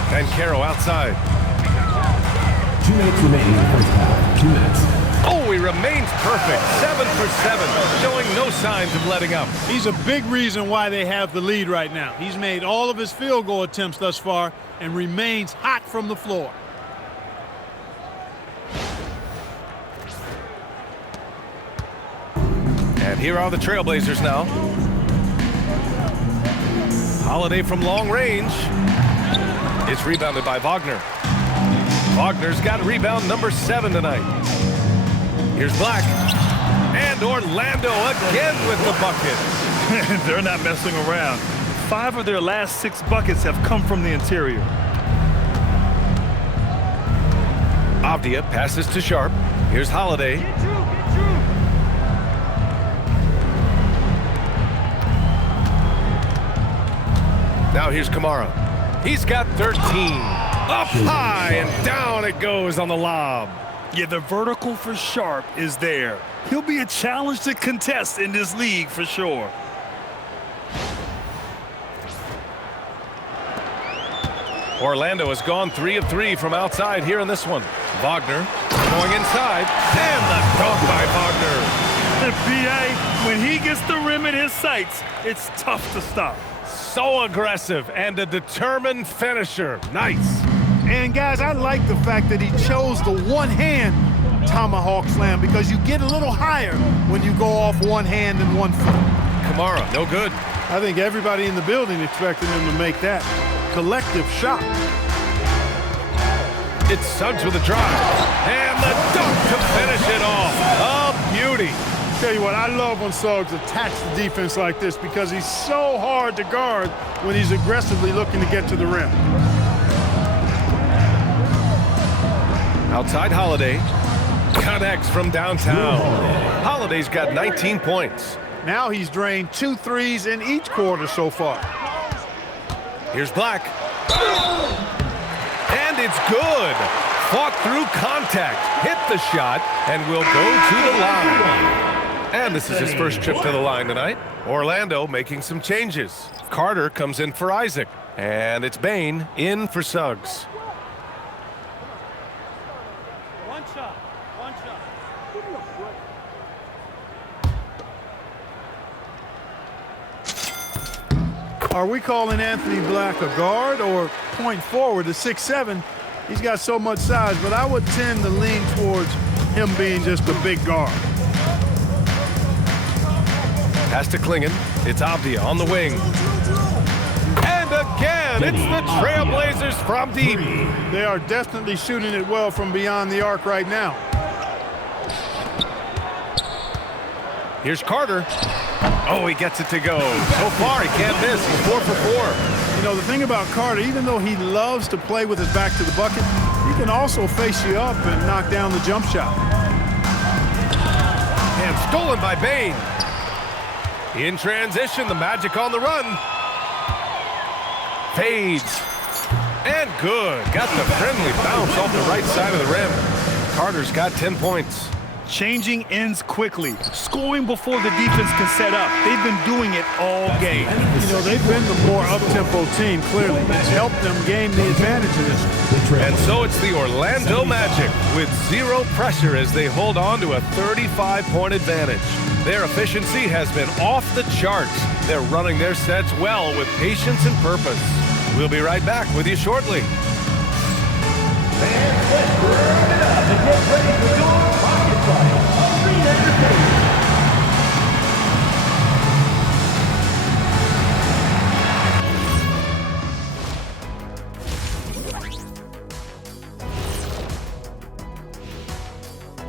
Banchero outside. 2 minutes remaining in the first half. 2 minutes. Oh, he remains perfect. 7 for 7, showing no signs of letting up. He's a big reason why they have the lead right now. He's made all of his field goal attempts thus far and remains hot from the floor. And here are the Trailblazers now. Holiday from long range. It's rebounded by Wagner. Wagner's got rebound number 7 tonight. Here's Black. And Orlando again with the bucket. They're not messing around. 5 of their last 6 buckets have come from the interior. Avdija passes to Sharp. Here's Holiday. Now here's Kamara. He's got 13. Up high and down it goes on the lob. Yeah, the vertical for Sharp is there. He'll be a challenge to contest in this league for sure. Orlando has gone 3 of 3 from outside here in this one. Wagner Going inside, and the dunk by Wagner. And PA, when he gets the rim in his sights, it's tough to stop. So aggressive and a determined finisher. Nice. And guys, I like the fact that he chose the one-hand tomahawk slam because you get a little higher when you go off one hand and one foot. Kamara, no good. I think everybody in the building expected him to make that collective shot. It's Suggs with a drive. And the dunk to finish it off. A beauty. Tell you what, I love when Suggs attacks the defense like this because he's so hard to guard when he's aggressively looking to get to the rim. Outside Holiday. Connects from downtown. Holiday's got 19 points. Now he's drained 2 threes in each quarter so far. Here's Black. And it's good. Fought through contact, hit the shot, and will go to the line. And this is his first trip to the line tonight. Orlando making some changes. Carter comes in for Isaac. And it's Bain in for Suggs. One shot. Are we calling Anthony Black a guard or point forward? At 6'7", he's got so much size, but I would tend to lean towards him being just a big guard. Pass to Klingen. It's Avdija on the wing. And again, it's the Trailblazers from deep. They are definitely shooting it well from beyond the arc right now. Here's Carter. Oh, he gets it to go. So far, he can't miss. He's 4 for 4. You know, the thing about Carter, even though he loves to play with his back to the bucket, he can also face you up and knock down the jump shot. And stolen by Bain. In transition, the Magic on the run. Fades. And good. Got the friendly bounce off the right side of the rim. Carter's got 10 points. Changing ends quickly, scoring before the defense can set up. They've been doing it all game. You know, they've been the more up-tempo team, clearly. It's helped them gain the advantage in this. And so it's the Orlando Magic with zero pressure as they hold on to a 35-point advantage. Their efficiency has been off the charts. They're running their sets well with patience and purpose. We'll be right back with you shortly. Fans, let's burn it up and get ready for your pocket fight. Arena Entertainment.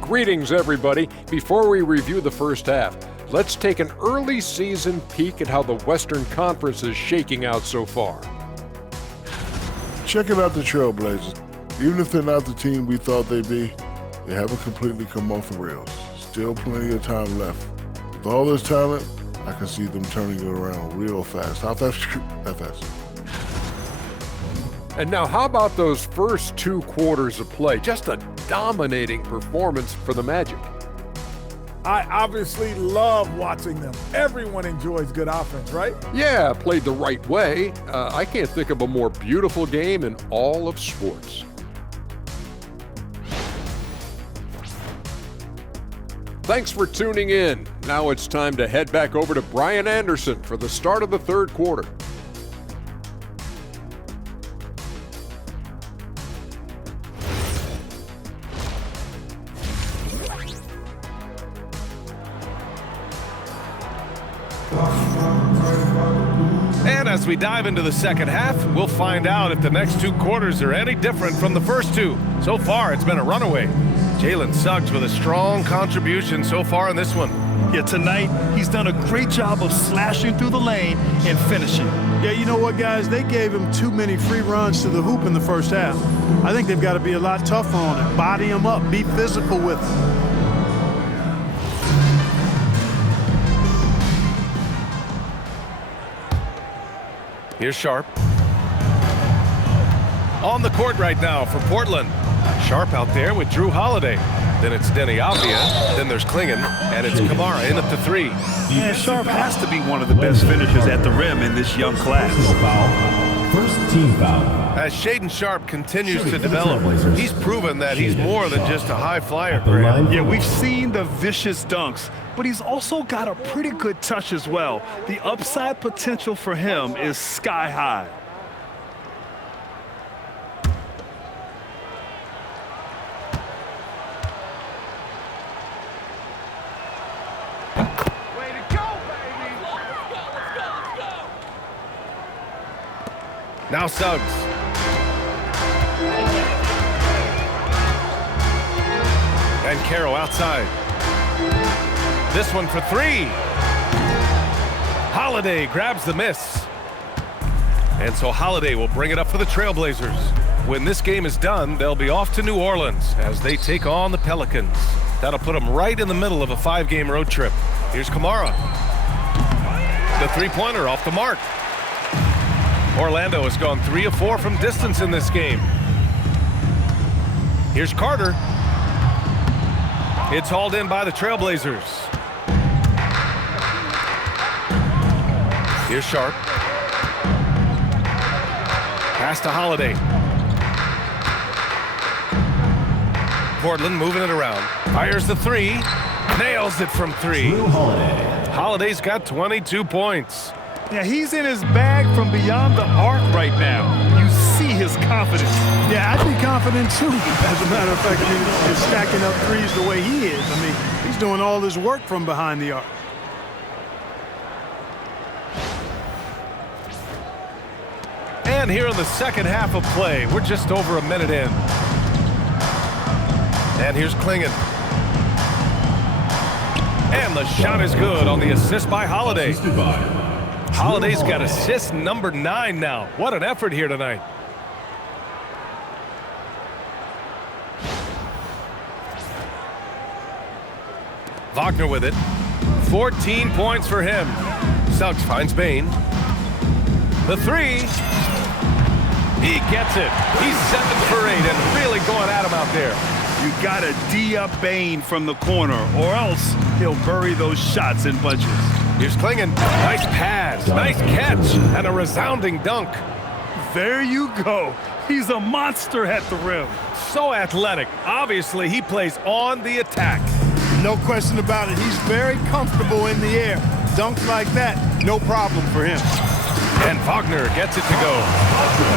Greetings, everybody. Before we review the first half, let's take an early season peek at how the Western Conference is shaking out so far. Checking out the Trailblazers. Even if they're not the team we thought they'd be, they haven't completely come off the rails. Still plenty of time left. With all this talent, I can see them turning it around real fast. Not that fast. And now, how about those first 2 quarters of play? Just a dominating performance for the Magic. I obviously love watching them. Everyone enjoys good offense, right? Yeah, played the right way. I can't think of a more beautiful game in all of sports. Thanks for tuning in. Now it's time to head back over to Brian Anderson for the start of the third quarter. And as we dive into the second half, we'll find out if the next 2 quarters are any different from the first 2. So far, it's been a runaway. Jalen Suggs with a strong contribution so far in this one. Yeah, tonight, he's done a great job of slashing through the lane and finishing. Yeah, you know what, guys? They gave him too many free runs to the hoop in the first half. I think they've got to be a lot tougher on him. Body him up. Be physical with him. Here's Sharp. On the court right now for Portland. Sharp out there with Drew Holiday. Then it's Deni, Avdija. Then there's Klingon, and it's Kamara in at the 3. Yeah, Sharp has to be one of the best finishers at the rim in this young class. First team foul. As Shaden Sharp continues to develop, he's proven that he's more than just a high flyer, Graham. Yeah, we've seen the vicious dunks, but he's also got a pretty good touch as well. The upside potential for him is sky high. Now Suggs. Banchero outside. This one for 3. Holiday grabs the miss. And so Holiday will bring it up for the Trailblazers. When this game is done, they'll be off to New Orleans as they take on the Pelicans. That'll put them right in the middle of a 5-game road trip. Here's Kamara. The three-pointer off the mark. Orlando has gone 3 of 4 from distance in this game. Here's Carter. It's hauled in by the Trailblazers. Here's Sharp. Pass to Holiday. Portland moving it around. Fires the 3. Nails it from 3. Holiday's got 22 points. Yeah, he's in his bag from beyond the arc right now. You see his confidence. Yeah, I'd be confident too. As a matter of fact, I mean, he's stacking up threes the way he is. I mean, he's doing all his work from behind the arc. And here in the second half of play, we're just over a minute in. And here's Klingon. And the shot is good on the assist by Holiday. Holiday's got assist number 9 now. What an effort here tonight. Wagner with it. 14 points for him. Suggs finds Bain. The 3. He gets it. He's 7 for 8 and really going at him out there. You gotta D up Bain from the corner, or else he'll bury those shots in bunches. Here's Klingon. Nice pass, nice catch, and a resounding dunk. There you go. He's a monster at the rim. So athletic. Obviously, he plays on the attack. No question about it. He's very comfortable in the air. Dunks like that, no problem for him. And Wagner gets it to go.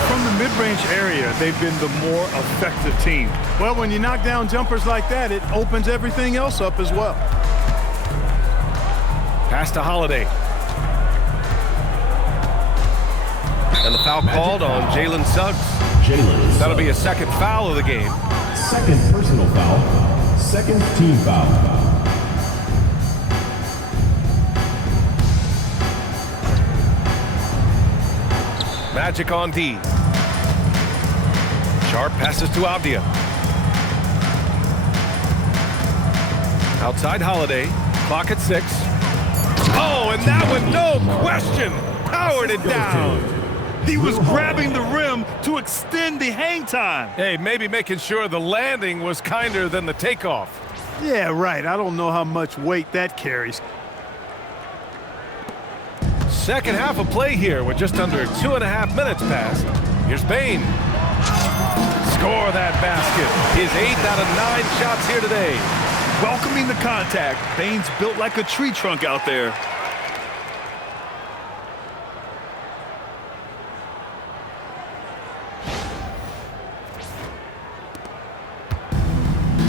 From the mid-range area, they've been the more effective team. Well, when you knock down jumpers like that, it opens everything else up as well. Pass to Holiday. And the foul called on Jalen Suggs. That'll be a second foul of the game. Second personal foul. Second team foul. Magic on D. Sharp passes to Avdija. Outside Holiday. Clock at 6. Oh, and that one, no question, powered it down. He was grabbing the rim to extend the hang time. Hey, maybe making sure the landing was kinder than the takeoff. Yeah, right. I don't know how much weight that carries. Second half of play here with just under 2.5 minutes passed. Here's Bain. Score that basket. His 8th out of 9 shots here today. Welcoming the contact. Bain's built like a tree trunk out there.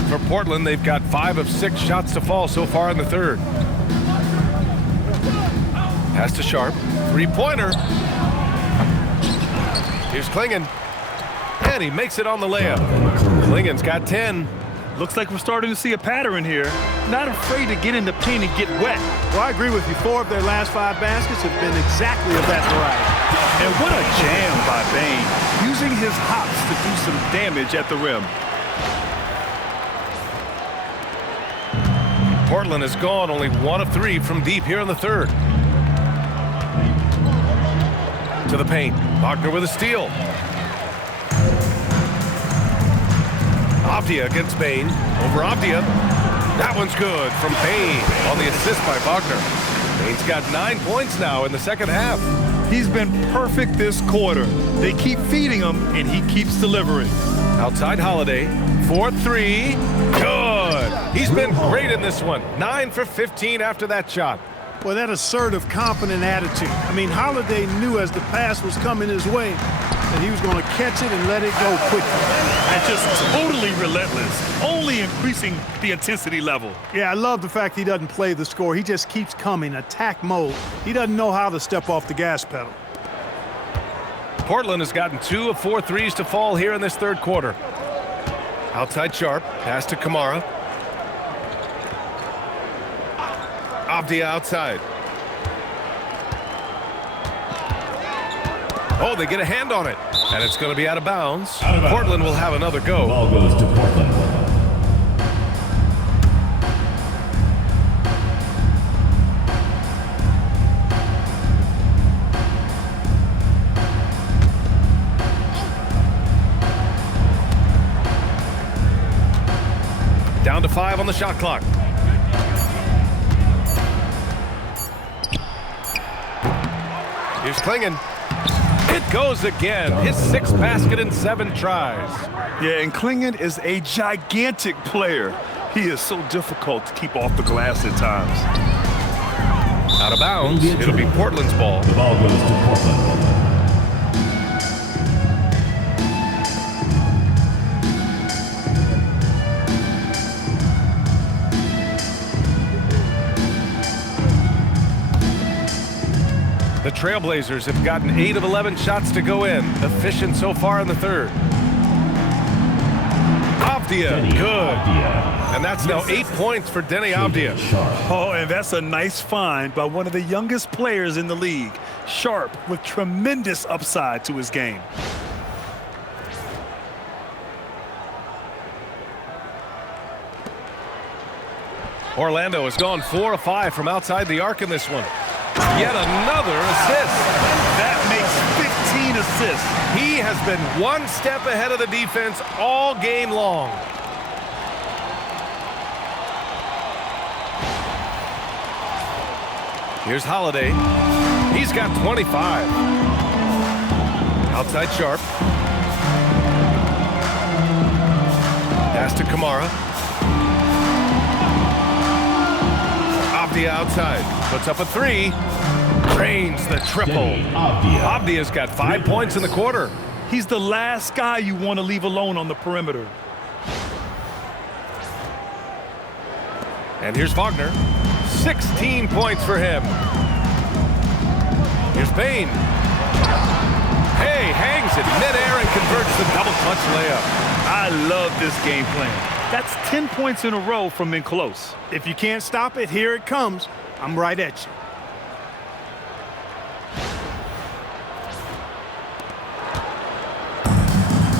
For Portland, they've got 5 of 6 shots to fall so far in the third. Pass to Sharp. 3-pointer. Here's Klingon. And he makes it on the layup. Klingon's got 10. Looks like we're starting to see a pattern here. Not afraid to get in the paint and get wet. Well, I agree with you. 4 of their last 5 baskets have been exactly of that variety. And what a jam by Bain, using his hops to do some damage at the rim. Portland has gone only 1 of 3 from deep here in the third. To the paint. Wagner with a steal. Avdija against Bain. Over Avdija. That one's good from Bain on the assist by Wagner. Bain's got 9 points now in the second half. He's been perfect this quarter. They keep feeding him, and he keeps delivering. Outside Holiday, 4-3, good. He's been great in this one. 9 for 15 after that shot. Well, that assertive, confident attitude. I mean, Holiday knew as the pass was coming his way that he was going to catch it and let it go quickly. And just totally relentless, only increasing the intensity level. Yeah, I love the fact he doesn't play the score. He just keeps coming, attack mode. He doesn't know how to step off the gas pedal. Portland has gotten 2 of 4 threes to fall here in this third quarter. Outside Sharp, pass to Kamara. Avdija outside. Oh, they get a hand on it, and it's going to be out of bounds. Portland will have another go. Ball goes to Portland. Down to 5 on the shot clock. Here's Klingon. It goes again. His 6th basket in 7 tries. Yeah, and Klingon is a gigantic player. He is so difficult to keep off the glass at times. Out of bounds. It'll be Portland's ball. The ball goes to Portland. The Trailblazers have gotten 8 of 11 shots to go in. Efficient so far in the third. Avdija, good. And that's now 8 points for Deni Avdija. Oh, and that's a nice find by one of the youngest players in the league. Sharp with tremendous upside to his game. Orlando has gone 4 of 5 from outside the arc in this one. Yet another assist. That makes 15 assists. He has been 1 step ahead of the defense all game long. Here's Holiday. He's got 25. Outside Sharp. Pass to Kamara. Avdija outside. Puts up a 3. Drains the triple. Avdija's got 5 points in the quarter. He's the last guy you want to leave alone on the perimeter. And here's Wagner. 16 points for him. Here's Bain. Hey, hangs it midair and converts the double clutch layup. I love this game plan. That's 10 points in a row from in close. If you can't stop it, here it comes. I'm right at you.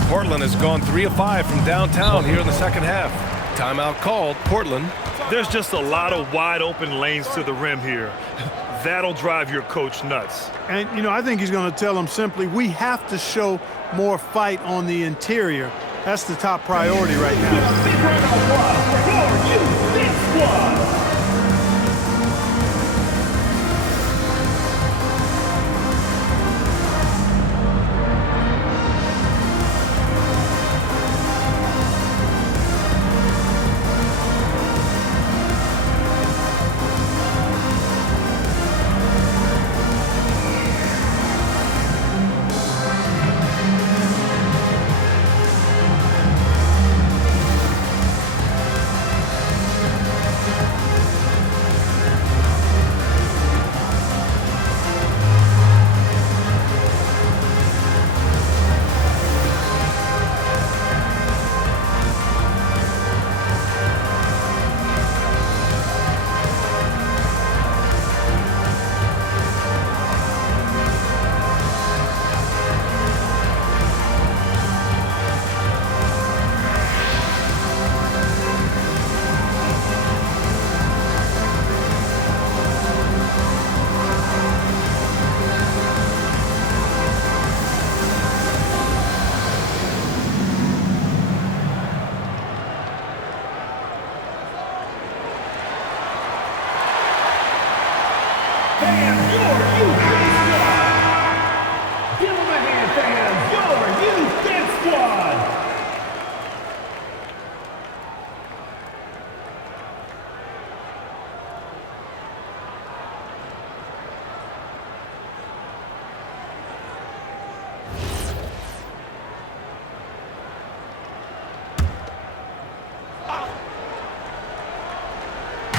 Portland has gone 3 of 5 from downtown here in the second half. Timeout called. Portland. There's just a lot of wide open lanes to the rim here. That'll drive your coach nuts. And, you know, I think he's going to tell them simply, we have to show more fight on the interior. That's the top priority right now. your youth squad. Give them a hand, fans. Your youth squad.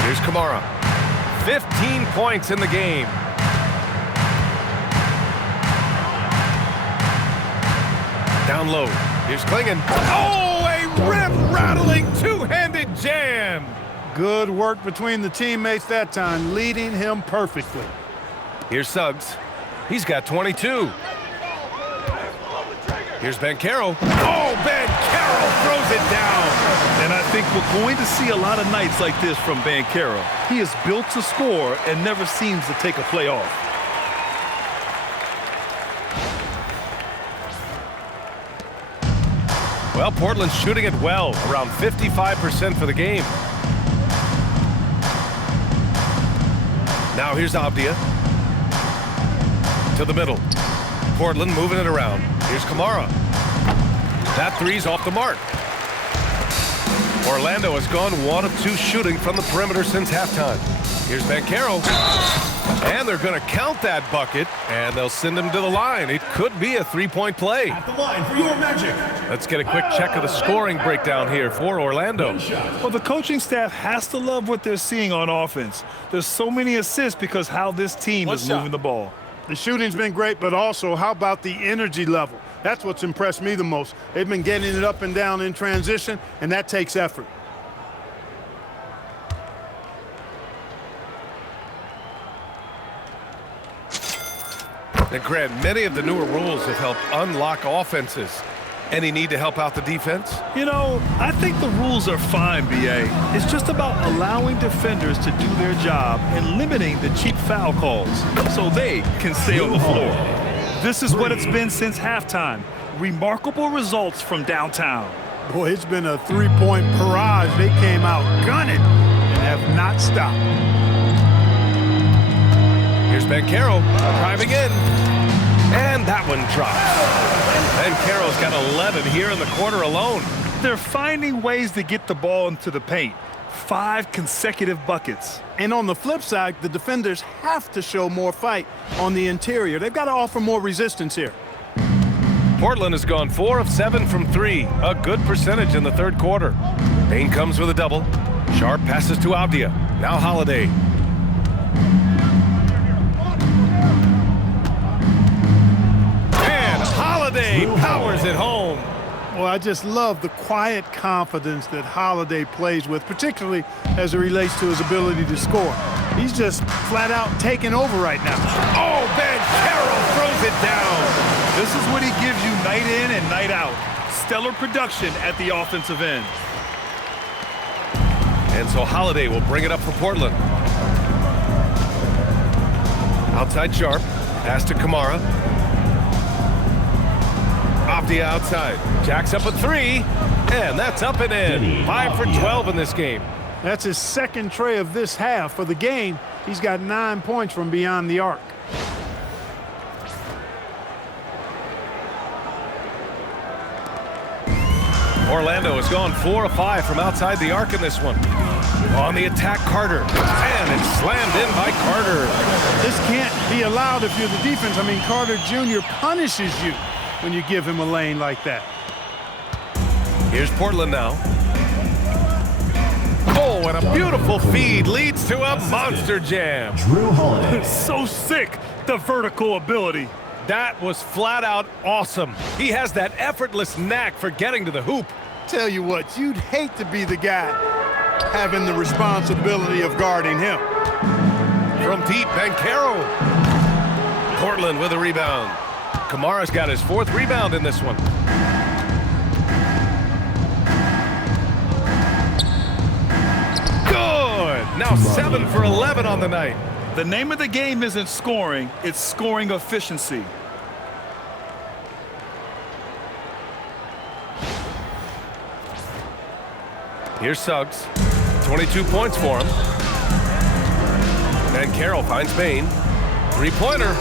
Here's Kamara. 15 points in the game. Down low. Here's Klingon. Oh, a rip-rattling two-handed jam. Good work between the teammates that time, leading him perfectly. Here's Suggs. He's got 22. Here's Banchero. Oh, Banchero throws it down. And I think we're going to see a lot of nights like this from Banchero. He is built to score and never seems to take a play off. Well, Portland's shooting it well, around 55% for the game. Now here's Avdija. To the middle. Portland moving it around. Here's Kamara. That three's off the mark. Orlando has gone 1 of 2 shooting from the perimeter since halftime. Here's Banchero. And they're going to count that bucket, and they'll send him to the line. It could be a three-point play. At the line for your Magic. Let's get a quick check of the scoring breakdown here for Orlando. Well, the coaching staff has to love what they're seeing on offense. There's so many assists because how this team is moving the ball. The shooting's been great, but also how about the energy level? That's what's impressed me the most. They've been getting it up and down in transition, and that takes effort. And Grant, many of the newer rules have helped unlock offenses. Any need to help out the defense? You know, I think the rules are fine, B.A. It's just about allowing defenders to do their job and limiting the cheap foul calls so they can stay on the floor. This is what it's been since halftime. Remarkable results from downtown. Boy, it's been a three-point barrage. They came out gunning and have not stopped. Here's Banchero driving in. And that one drops. Banchero's got 11 here in the quarter alone. They're finding ways to get the ball into the paint. 5 consecutive buckets. And on the flip side, the defenders have to show more fight on the interior. They've got to offer more resistance here. Portland has gone 4 of 7 from 3. A good percentage in the third quarter. Bain comes with a double. Sharp passes to Avdija. Now Holiday. And Holiday powers it home. Well, I just love the quiet confidence that Holiday plays with, particularly as it relates to his ability to score. He's just flat out taking over right now. Oh, Banchero throws it down. This is what he gives you night in and night out. Stellar production at the offensive end. And so Holiday will bring it up for Portland. Outside Sharp. Pass to Kamara. Avdija outside. Jacks up a 3. And that's up and in. 5 for 12 in this game. That's his second tray of this half. For the game, he's got 9 points from beyond the arc. Orlando has gone 4 of 5 from outside the arc in this one. On the attack, Carter. And it's slammed in by Carter. This can't be allowed if you're the defense. I mean, Carter Jr. punishes you when you give him a lane like that. Here's Portland now. Oh, and a beautiful feed leads to a monster jam. Drew Holiday. So sick, the vertical ability. That was flat out awesome. He has that effortless knack for getting to the hoop. Tell you what, you'd hate to be the guy having the responsibility of guarding him. From deep, Banchero. Portland with a rebound. Kamara's got his 4th rebound in this one. Good. Now 7 for 11 on the night. The name of the game isn't scoring, it's scoring efficiency. Here's Suggs. 22 points for him. Banchero finds Bain. Three-pointer.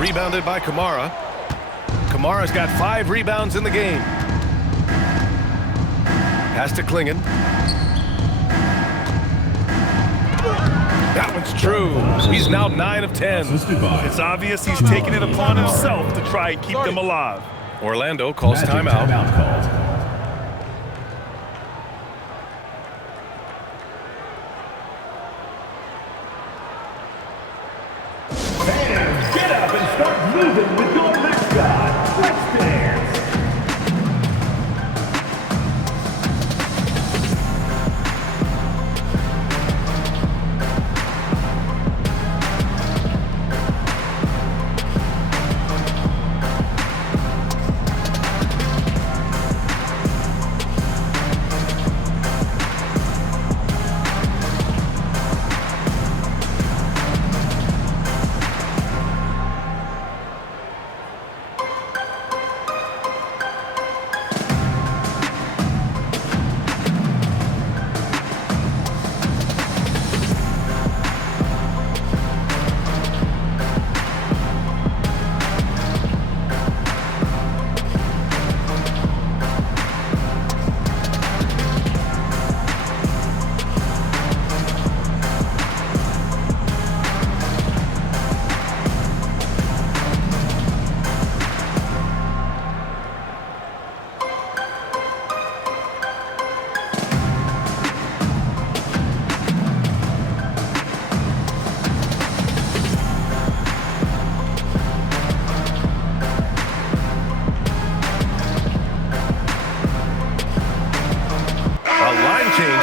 Rebounded by Kamara. Kamara's got 5 rebounds in the game. Pass to Klingon. That one's true. He's now 9 of 10. It's obvious he's taking it upon himself to try and keep them alive. Orlando calls timeout. Fans, get up and start moving with your mascot. Let's dance.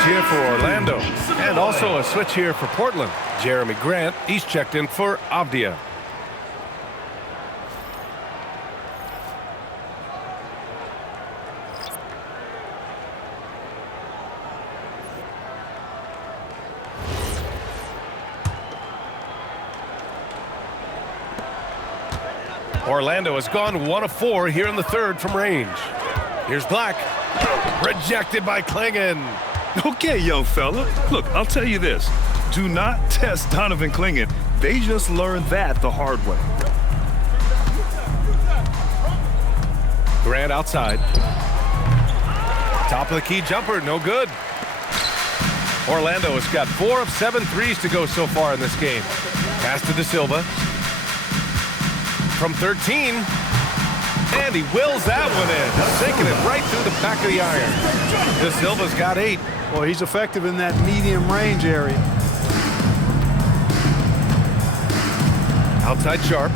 Here for Orlando, and also a switch here for Portland. Jeremy Grant, he's checked in for Avdija. Orlando has gone 1 of 4 here in the third from range. Here's Black, rejected by Klingon. Okay, young fella. Look, I'll tell you this. Do not test Donovan Klingon. They just learned that the hard way. Grant outside. Top of the key jumper, no good. Orlando has got 4 of 7 threes to go so far in this game. Pass to De Silva. From 13. And he wills that one in, sinking it right through the back of the iron. De Silva's got 8. Well, he's effective in that medium range area. Outside Sharp.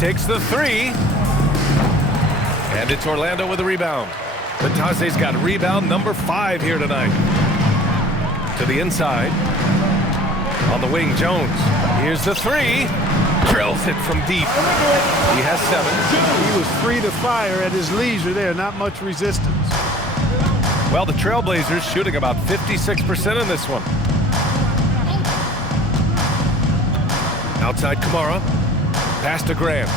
Takes the 3. And it's Orlando with a rebound. Batase's got rebound number 5 here tonight. To the inside. On the wing, Jones. Here's the 3. Drills it from deep. He has 7. He was free to fire at his leisure there. Not much resistance. Well, the Trailblazers shooting about 56% in this one. Outside Kamara. Pass to Graham.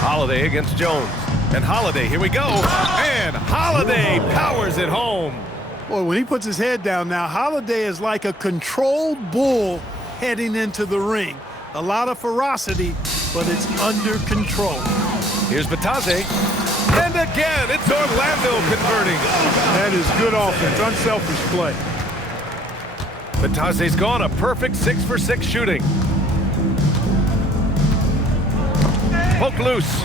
Holiday against Jones. And Holiday, here we go. And Holiday powers it home. Boy, when he puts his head down now, Holiday is like a controlled bull heading into the ring. A lot of ferocity, but it's under control. Here's Batase. And again, it's Orlando converting. That is good offense, unselfish play. Batase's gone a perfect 6 for 6 shooting. Poke loose.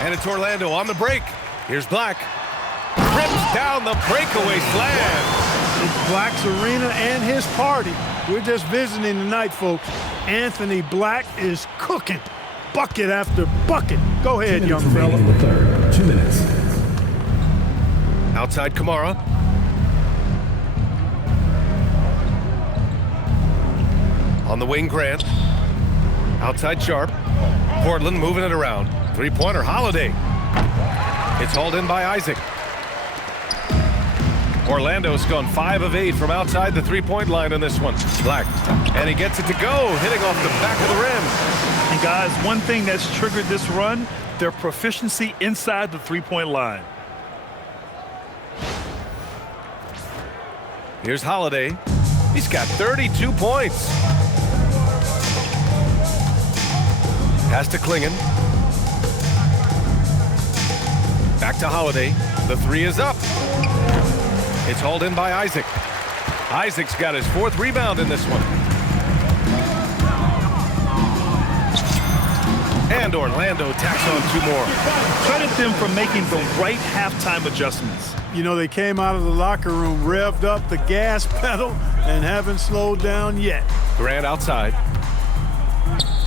And it's Orlando on the break. Here's Black. Rips down the breakaway slam. It's Black's arena and his party. We're just visiting tonight, folks. Anthony Black is cooking. Bucket after bucket. Go ahead, young fella. In the third. 2 minutes. Outside Kamara. On the wing, Grant. Outside Sharp. Portland moving it around. Three-pointer, Holiday. It's hauled in by Isaac. Orlando's gone 5 of 8 from outside the three-point line in this one. Black. And he gets it to go, hitting off the back of the rim. And guys, one thing that's triggered this run, their proficiency inside the three-point line. Here's Holiday. He's got 32 points. Pass to Klingen. Back to Holiday. The three is up. It's hauled in by Isaac. Isaac's got his 4th rebound in this one. And Orlando tacks on 2 more. Credit them for making the right halftime adjustments. You know, they came out of the locker room, revved up the gas pedal, and haven't slowed down yet. Grant outside.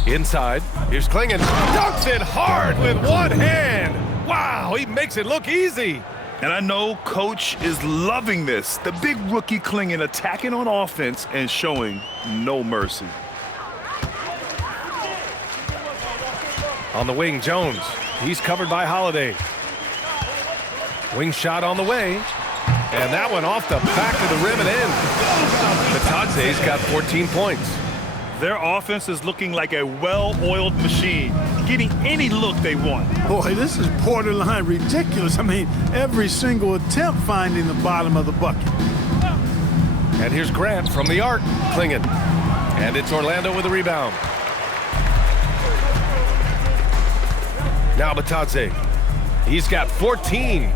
Inside. Here's Klingen. Dunks it hard with one hand. Wow, he makes it look easy. And I know Coach is loving this. The big rookie Klingen attacking on offense and showing no mercy. On the wing, Jones. He's covered by Holiday. Wing shot on the way. And that one off the back of the rim and in. Batadze's got 14 points. Their offense is looking like a well-oiled machine, getting any look they want. Boy, this is borderline ridiculous. I mean, every single attempt finding the bottom of the bucket. And here's Grant from the arc. Klingen. And it's Orlando with a rebound. Now Batadze. He's got 14.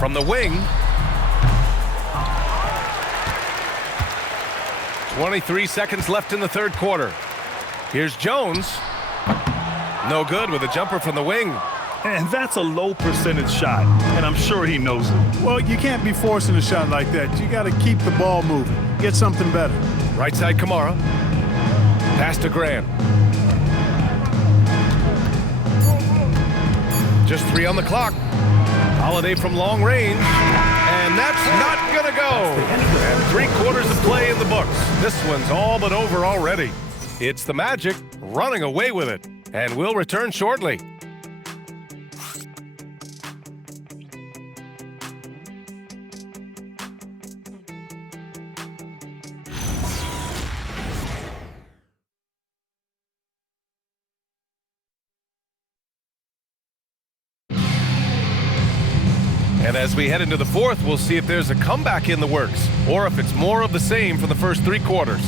From the wing. 23 seconds left in the 3rd quarter. Here's Jones. No good with a jumper from the wing. And that's a low percentage shot, and I'm sure he knows it. Well, you can't be forcing a shot like that. You got to keep the ball moving. Get something better. Right side, Kamara. Pass to Grant. Just 3 on the clock. Holiday from long range. And that's not going to go. And 3 quarters of play in the books. This one's all but over already. It's the Magic running away with it. And we'll return shortly. And as we head into the 4th, we'll see if there's a comeback in the works or if it's more of the same for the first 3 quarters.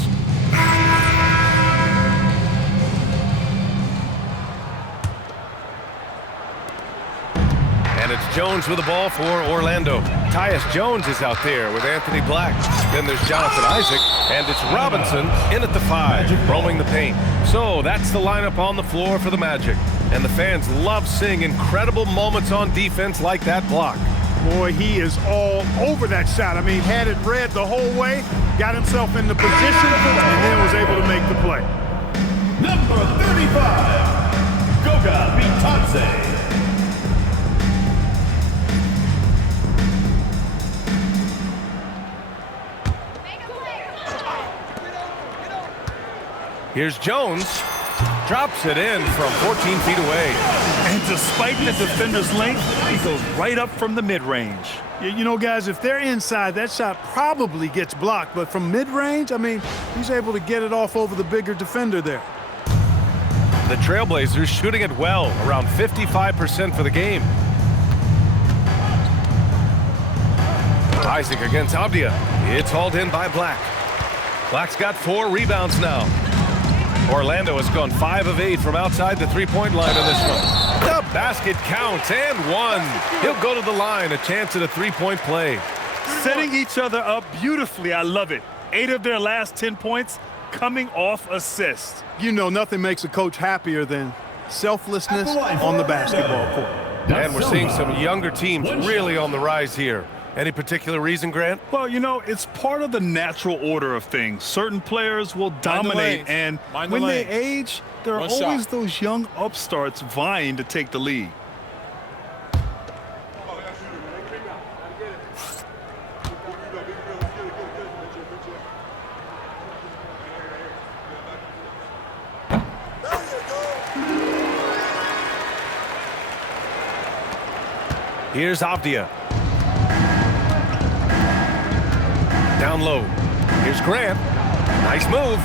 And it's Jones with the ball for Orlando. Tyus Jones is out there with Anthony Black. Then there's Jonathan Isaac, and it's Robinson in at the 5, roaming the paint. So that's the lineup on the floor for the Magic. And the fans love seeing incredible moments on defense like that block. Boy, he is all over that shot. I mean, had it read the whole way, got himself in the position, and then was able to make the play. Number 35, Goga Bitadze. Here's Jones. Drops it in from 14 feet away. And despite the defender's length, he goes right up from the mid-range. You know, guys, if they're inside, that shot probably gets blocked. But from mid-range, I mean, he's able to get it off over the bigger defender there. The Trailblazers shooting it well, around 55% for the game. Isaac against Avdija. It's hauled in by Black. Black's got 4 rebounds now. Orlando has gone 5 of 8 from outside the 3-point line on this one. The basket counts and 1. He'll go to the line, a chance at a 3-point play. Setting each other up beautifully. I love it. 8 of their last 10 points coming off assists. You know, nothing makes a coach happier than selflessness on the basketball court. And we're seeing some younger teams really on the rise here. Any particular reason, Grant? Well, you know, it's part of the natural order of things. Certain players will dominate, and when they age, there are always those young upstarts vying to take the lead. Here's Avdija. Down low. Here's Grant. Nice move.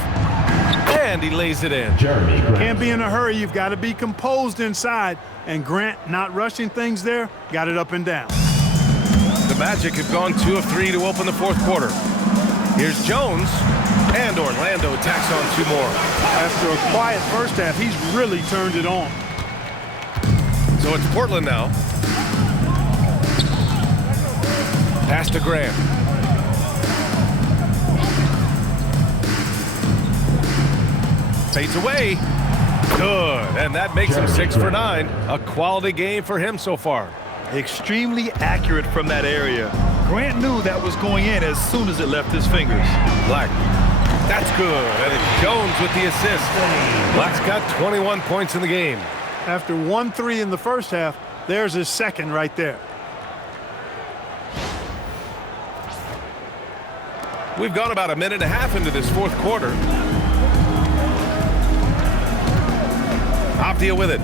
And he lays it in. Can't be in a hurry. You've got to be composed inside. And Grant, not rushing things there, got it up and down. The Magic have gone 2 of 3 to open the fourth quarter. Here's Jones, and Orlando tacks on 2 more. After a quiet first half, he's really turned it on. So it's Portland now. Pass to Graham. Fades away. Good, and that makes him 6 for 9. A quality game for him so far. Extremely accurate from that area. Grant knew that was going in as soon as it left his fingers. Black. That's good, and it's Jones with the assist. Black's got 21 points in the game. After 1-3 in the first half, there's his second right there. We've gone about a minute and a half into this fourth quarter. Avdija with it.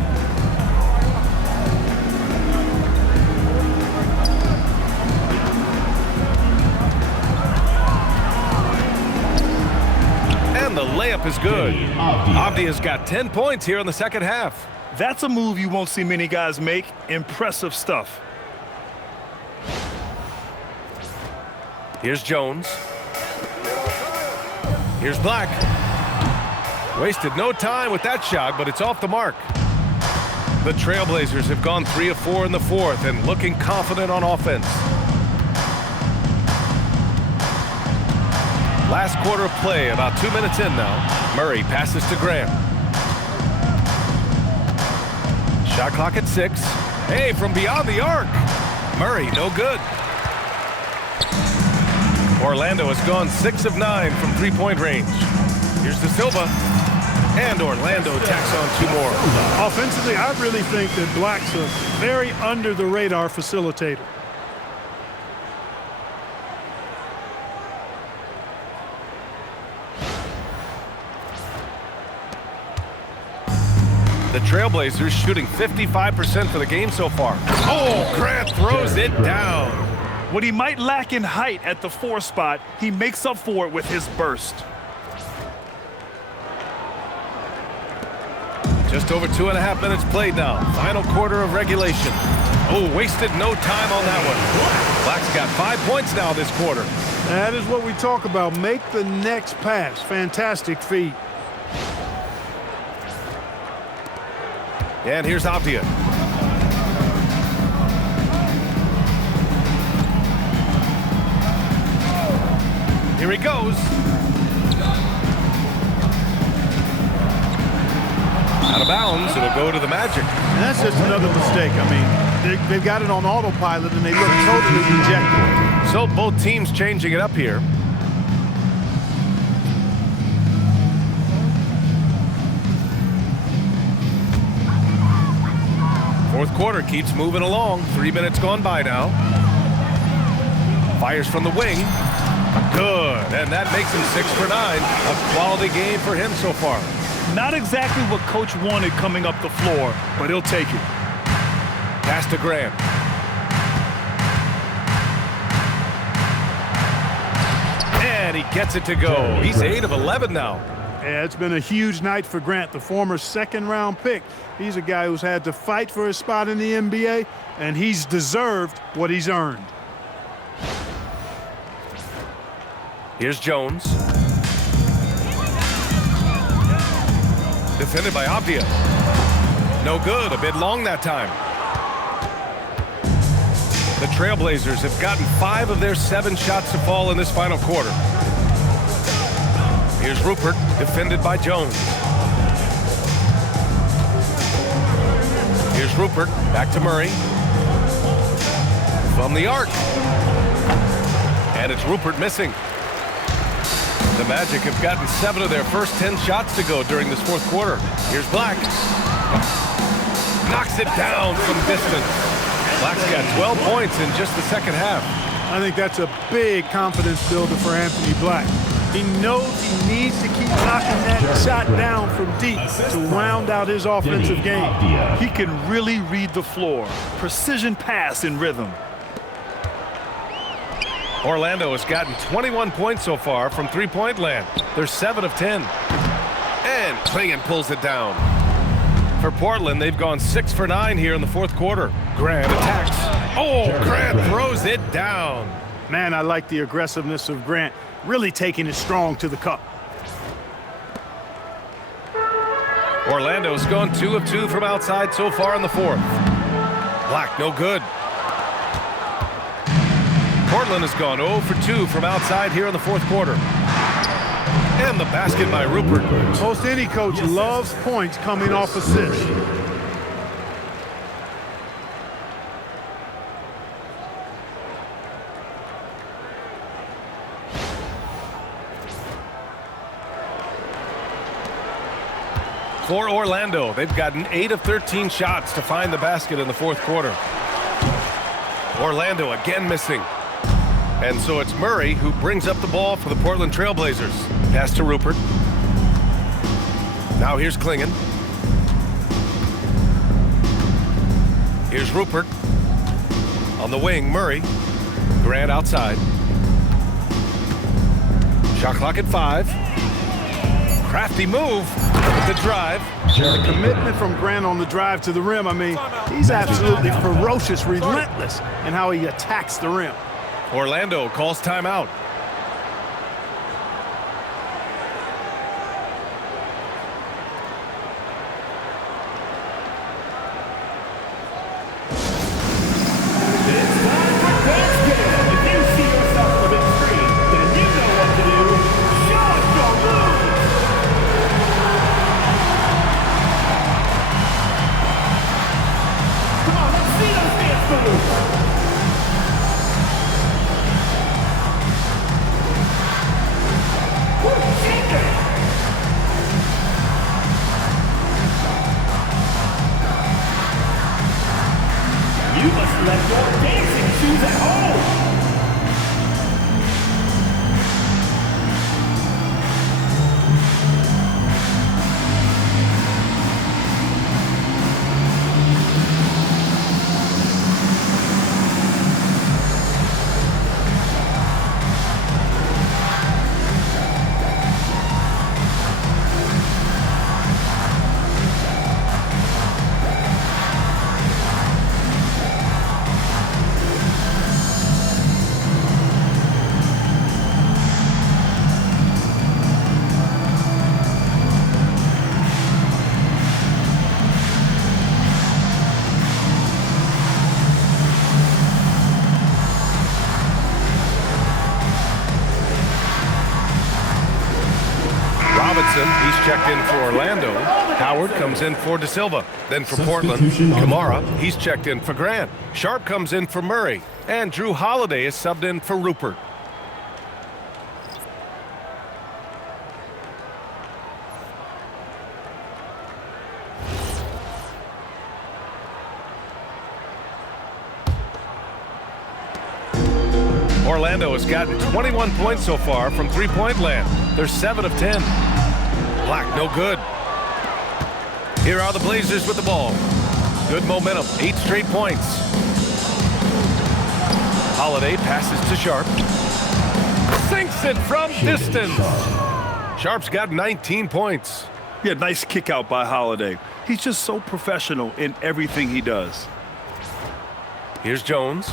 And the layup is good. Avdija's got 10 points here in the second half. That's a move you won't see many guys make. Impressive stuff. Here's Jones. Here's Black. Wasted no time with that shot, but it's off the mark. The Trailblazers have gone 3 of 4 in the fourth and looking confident on offense. Last quarter of play, about 2 minutes in now. Murray passes to Graham. Shot clock at 6. Hey, from beyond the arc. Murray, no good. Orlando has gone 6 of 9 from 3-point range. Here's De Silva. And Orlando tacks on 2 more. Offensively, I really think that Black's a very under-the-radar facilitator. The Trailblazers shooting 55% for the game so far. Oh, Grant throws it down. What he might lack in height at the 4 spot, he makes up for it with his burst. Just over 2.5 minutes played now. Final quarter of regulation. Oh, wasted no time on that one. Black's got 5 points now this quarter. That is what we talk about. Make the next pass. Fantastic feed. And here's Avdija. Here he goes. Out of bounds, it'll go to the Magic. And that's just another mistake. I mean, they've got it on autopilot, and they look totally dejected. So both teams changing it up here. Fourth quarter keeps moving along. 3 minutes gone by now. Fires from the wing. Good, and that makes him 6 for 9. A quality game for him so far. Not exactly what Coach wanted coming up the floor, but he'll take it. Pass to Graham. And he gets it to go. He's 8 of 11 now. Yeah, it's been a huge night for Grant, the former second-round pick. He's a guy who's had to fight for his spot in the NBA, and he's deserved what he's earned. Here's Jones. Defended by Avdija. No good, a bit long that time. The Trailblazers have gotten 5 of their 7 shots to fall in this final quarter. Here's Rupert, defended by Jones. Here's Rupert, back to Murray. From the arc. And it's Rupert missing. The Magic have gotten 7 of their first 10 shots to go during this fourth quarter. Here's Black. Knocks it down from distance. Black's got 12 points in just the second half. I think that's a big confidence builder for Anthony Black. He knows he needs to keep knocking that shot down from deep to round out his offensive game. He can really read the floor. Precision pass in rhythm. Orlando has gotten 21 points so far from three-point land. They're 7 of 10. And Klingon pulls it down. For Portland, they've gone 6 for 9 here in the fourth quarter. Grant attacks. Oh, Grant throws it down. Man, I like the aggressiveness of Grant, really taking it strong to the cup. Orlando's gone 2 of 2 from outside so far in the fourth. Black, no good. Portland has gone 0 for 2 from outside here in the fourth quarter. And the basket by Rupert. Most any coach loves points coming off assists. For Orlando, they've gotten 8 of 13 shots to find the basket in the fourth quarter. Orlando again missing. And so it's Murray who brings up the ball for the Portland Trailblazers. Pass to Rupert. Now here's Klingon. Here's Rupert. On the wing, Murray. Grant outside. Shot clock at 5. Crafty move. The drive. The commitment from Grant on the drive to the rim, I mean, he's absolutely ferocious, relentless in how he attacks the rim. Orlando calls timeout. You must let your dancing shoes at home. He's checked in for Orlando. Howard comes in for De Silva. Then for Portland, Kamara. He's checked in for Grant. Sharp comes in for Murray. And Drew Holiday is subbed in for Rupert. Orlando has gotten 21 points so far from three-point land. They're 7 of 10. Black, no good. Here are the Blazers with the ball. Good momentum, 8 straight points. Holiday passes to Sharp. Sinks it from distance. Sharp's got 19 points. Yeah, nice kick out by Holiday. He's just so professional in everything he does. Here's Jones.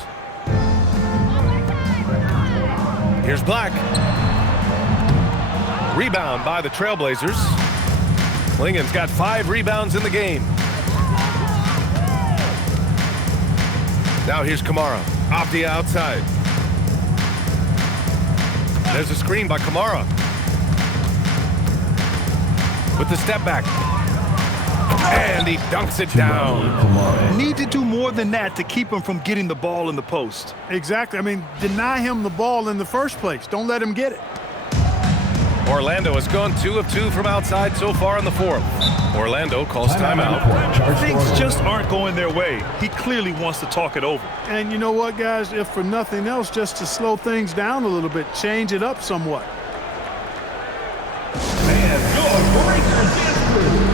Here's Black. Rebound by the Trailblazers. Klingon's got 5 rebounds in the game. Now here's Kamara. Avdija outside. There's a screen by Kamara. With the step back. And he dunks it down. Need to do more than that to keep him from getting the ball in the post. Exactly. I mean, deny him the ball in the first place. Don't let him get it. Orlando has gone 2 of 2 from outside so far in the fourth. Orlando calls timeout. Things just aren't going their way. He clearly wants to talk it over. And you know what, guys? If for nothing else, just to slow things down a little bit, change it up somewhat. Man, you're great for dance crew.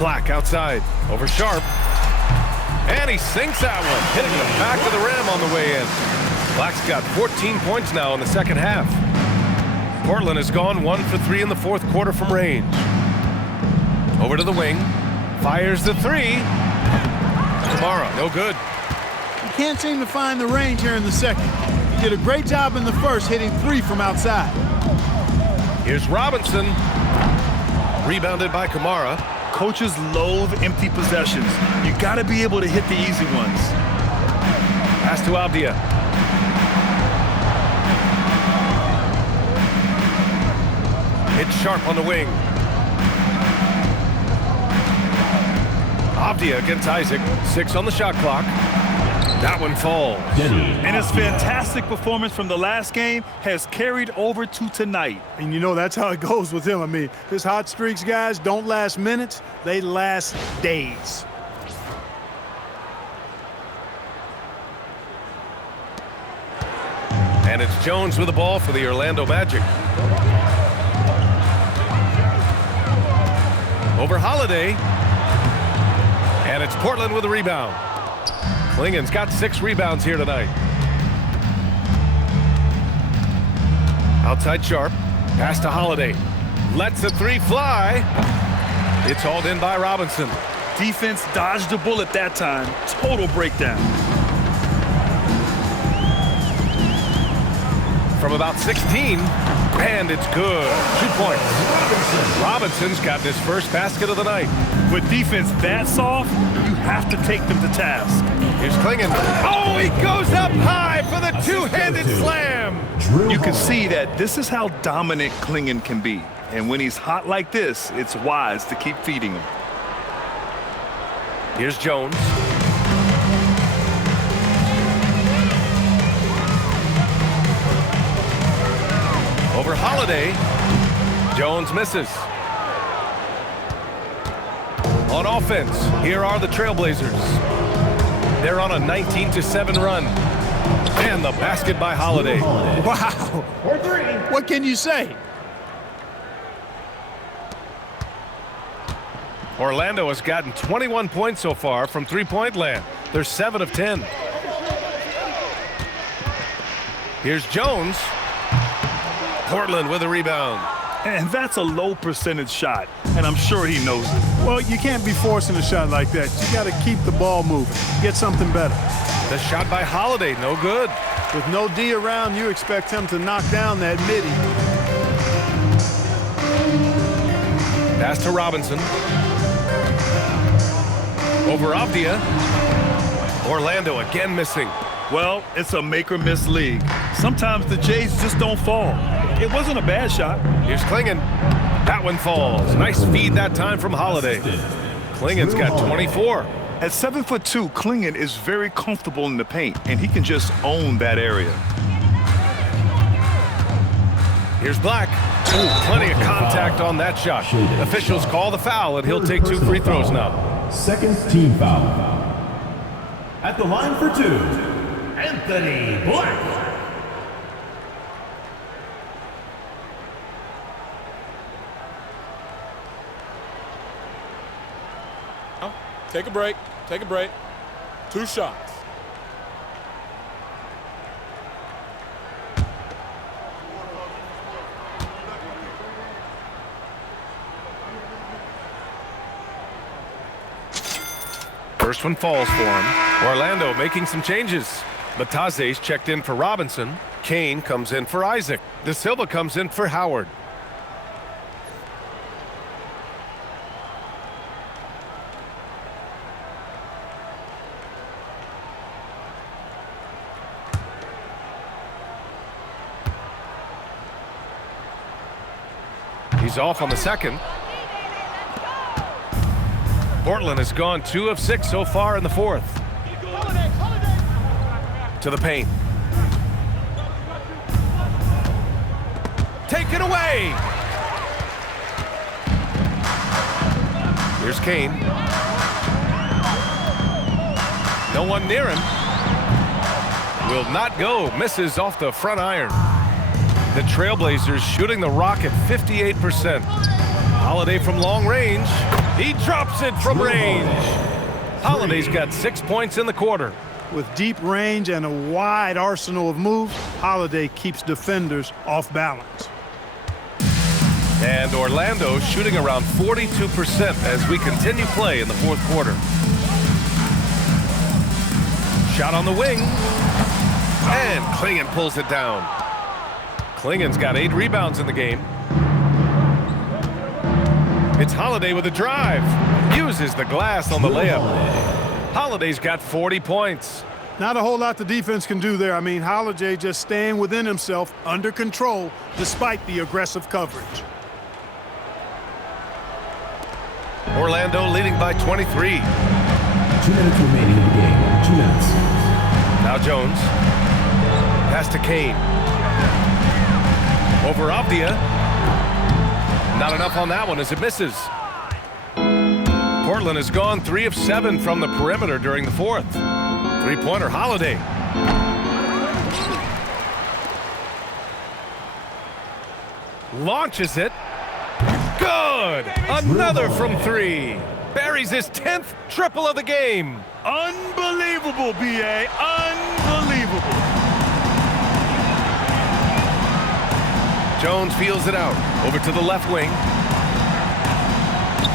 Black outside, over Sharp. And he sinks that one, hitting the back of the rim on the way in. Black's got 14 points now in the second half. Portland has gone 1 for 3 in the fourth quarter from range. Over to the wing, fires the three. Kamara, no good. You can't seem to find the range here in the second. You did a great job in the first, hitting 3 from outside. Here's Robinson. Rebounded by Kamara. Coaches loathe empty possessions. You got to be able to hit the easy ones. Pass to Avdija. It's Sharp on the wing. Avdija against Isaac. 6 on the shot clock. That one falls. And his fantastic performance from the last game has carried over to tonight. And you know, that's how it goes with him. I mean, his hot streaks, guys, don't last minutes. They last days. And it's Jones with the ball for the Orlando Magic. Over Holiday. And it's Portland with a rebound. Klingen's got 6 rebounds here tonight. Outside Sharp. Pass to Holiday. Lets the three fly. It's hauled in by Robinson. Defense dodged a bullet that time. Total breakdown. From about 16, and it's good. 2 points. Robinson's got his first basket of the night. With defense that soft, you have to take them to task. Here's Klingen. Oh, he goes up high for the two-handed slam. You can see that this is how dominant Klingen can be. And when he's hot like this, it's wise to keep feeding him. Here's Jones. Over Holiday. Jones misses. On offense, here are the Trailblazers. They're on a 19-7 run. And the basket by Holiday. Wow. What can you say? Orlando has gotten 21 points so far from three-point land. They're 7 of 10. Here's Jones. Portland with a rebound. And that's a low percentage shot, and I'm sure he knows it. Well, you can't be forcing a shot like that. You got to keep the ball moving. Get something better. The shot by Holiday, no good. With no D around, you expect him to knock down that midi. Pass to Robinson. Over Avdija. Orlando again missing. Well, it's a make-or-miss league. Sometimes the Jays just don't fall. It wasn't a bad shot. Here's Klingen. That one falls. Nice feed that time from Holiday. Klingen's got 24. At 7'2", Klingen is very comfortable in the paint, and he can just own that area. Here's Black. Ooh, plenty of contact on that shot. Officials call the foul, and he'll take 2 free throws now. Second team foul. At the line for 2, Anthony Black. Take a break. Take a break. 2 shots. First one falls for him. Orlando making some changes. Bataze's checked in for Robinson. Kane comes in for Isaac. De Silva comes in for Howard. He's off on the second. Portland has gone 2 of 6 so far in the fourth. To the paint. Taken away. Here's Kane. No one near him. Will not go. Misses off the front iron. The Trailblazers shooting the rock at 58%. Holiday from long range. He drops it from range. Holiday's got 6 points in the quarter. With deep range and a wide arsenal of moves, Holiday keeps defenders off balance. And Orlando shooting around 42% as we continue play in the fourth quarter. Shot on the wing. And Klingon pulls it down. Klingon's got 8 rebounds in the game. It's Holiday with a drive. Uses the glass on the layup. Holiday's got 40 points. Not a whole lot the defense can do there. I mean, Holiday just staying within himself, under control, despite the aggressive coverage. Orlando leading by 23. 2 minutes remaining in the game. 2 minutes. Now Jones. Pass to Kane. Over Avdija. Not enough on that one as it misses. Portland has gone 3 of 7 from the perimeter during the fourth. Three-pointer, Holiday. Launches it. Good! Another from 3. Buries his 10th triple of the game. Unbelievable, B.A. Unbelievable. Jones feels it out. Over to the left wing.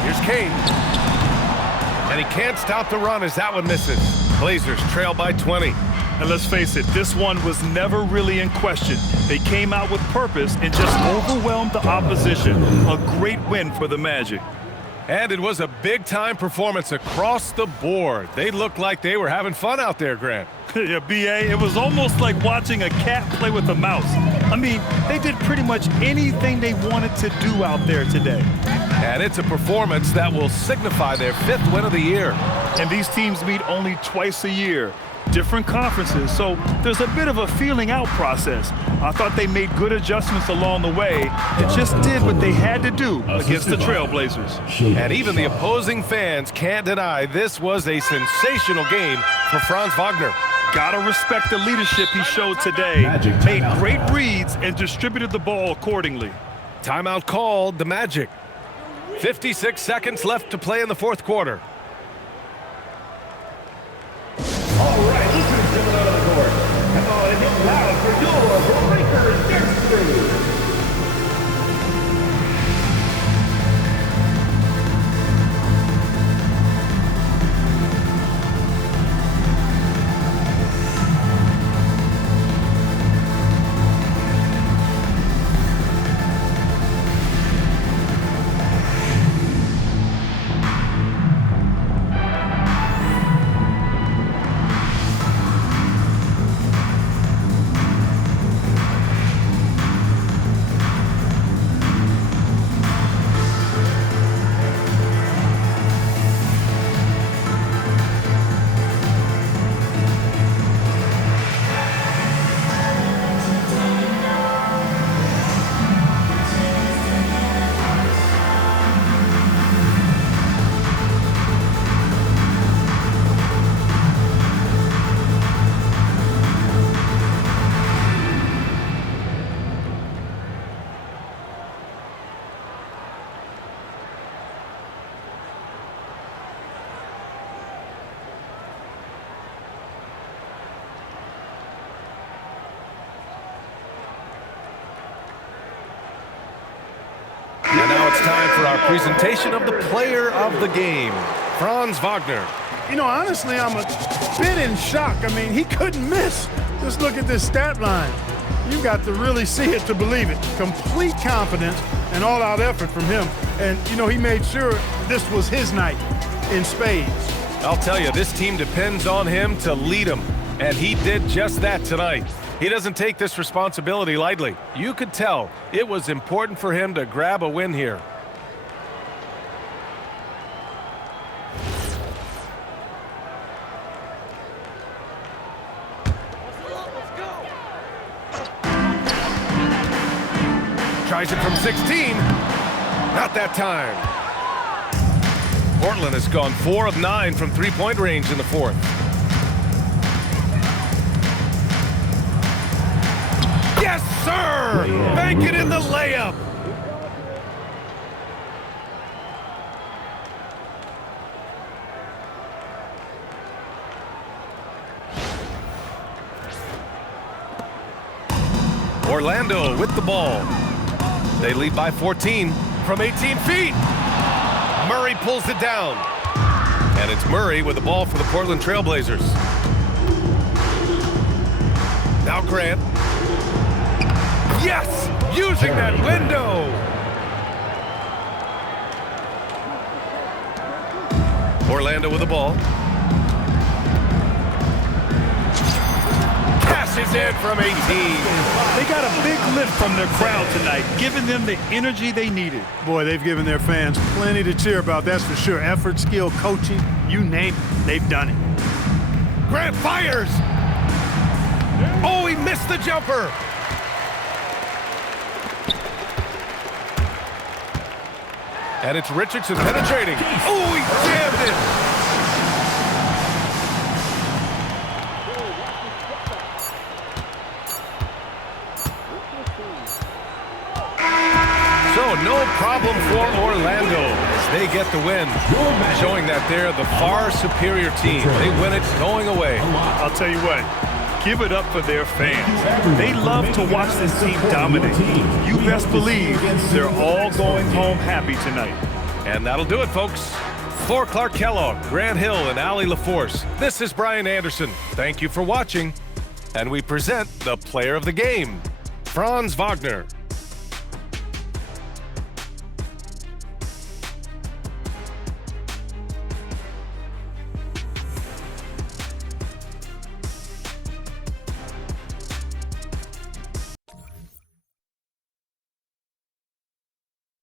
Here's Kane. And he can't stop the run as that one misses. Blazers trail by 20. And let's face it, this one was never really in question. They came out with purpose and just overwhelmed the opposition. A great win for the Magic. And it was a big-time performance across the board. They looked like they were having fun out there, Grant. Yeah, B.A., it was almost like watching a cat play with a mouse. I mean, they did pretty much anything they wanted to do out there today. And it's a performance that will signify their 5th win of the year. And these teams meet only twice a year. Different conferences, so there's a bit of a feeling out process. I thought they made good adjustments along the way. It just did what they had to do against the Trailblazers. And even the opposing fans can't deny this was a sensational game for Franz Wagner. Gotta respect the leadership he showed today. Made great reads and distributed the ball accordingly. Timeout called, the Magic. 56 seconds left to play in the fourth quarter. All right, listeners coming out of the court. Come on and get loud for your Breakers Dance Crew. And now it's time for our presentation of the player of the game, Franz Wagner. You know, honestly, I'm a bit in shock. I mean, he couldn't miss. Just look at this stat line. You got to really see it to believe it. Complete confidence and all-out effort from him. And, you know, he made sure this was his night in spades. I'll tell you, this team depends on him to lead them, and he did just that tonight. He doesn't take this responsibility lightly. You could tell it was important for him to grab a win here. Tries it from 16. Not that time. Portland has gone 4 of 9 from three-point range in the fourth. Yes, sir! Bank it in the layup. Orlando with the ball. They lead by 14 from 18 feet. Murray pulls it down. And it's Murray with the ball for the Portland Trailblazers. Now Grant. Yes! Using that window! Orlando with the ball. Cashes in from 18. They got a big lift from their crowd tonight, giving them the energy they needed. Boy, they've given their fans plenty to cheer about, that's for sure. Effort, skill, coaching, you name it, they've done it. Grant fires! Oh, he missed the jumper! And it's Richardson penetrating. Oh, he jammed it! So no problem for Orlando as they get the win, showing that they're the far superior team. They win it going away. I'll tell you what, give it up for their fans. They love to watch this team dominate. You best believe they're all going home happy tonight. And that'll do it, folks. For Clark Kellogg, Grant Hill, and Allie LaForce, this is Brian Anderson. Thank you for watching. And we present the player of the game, Franz Wagner.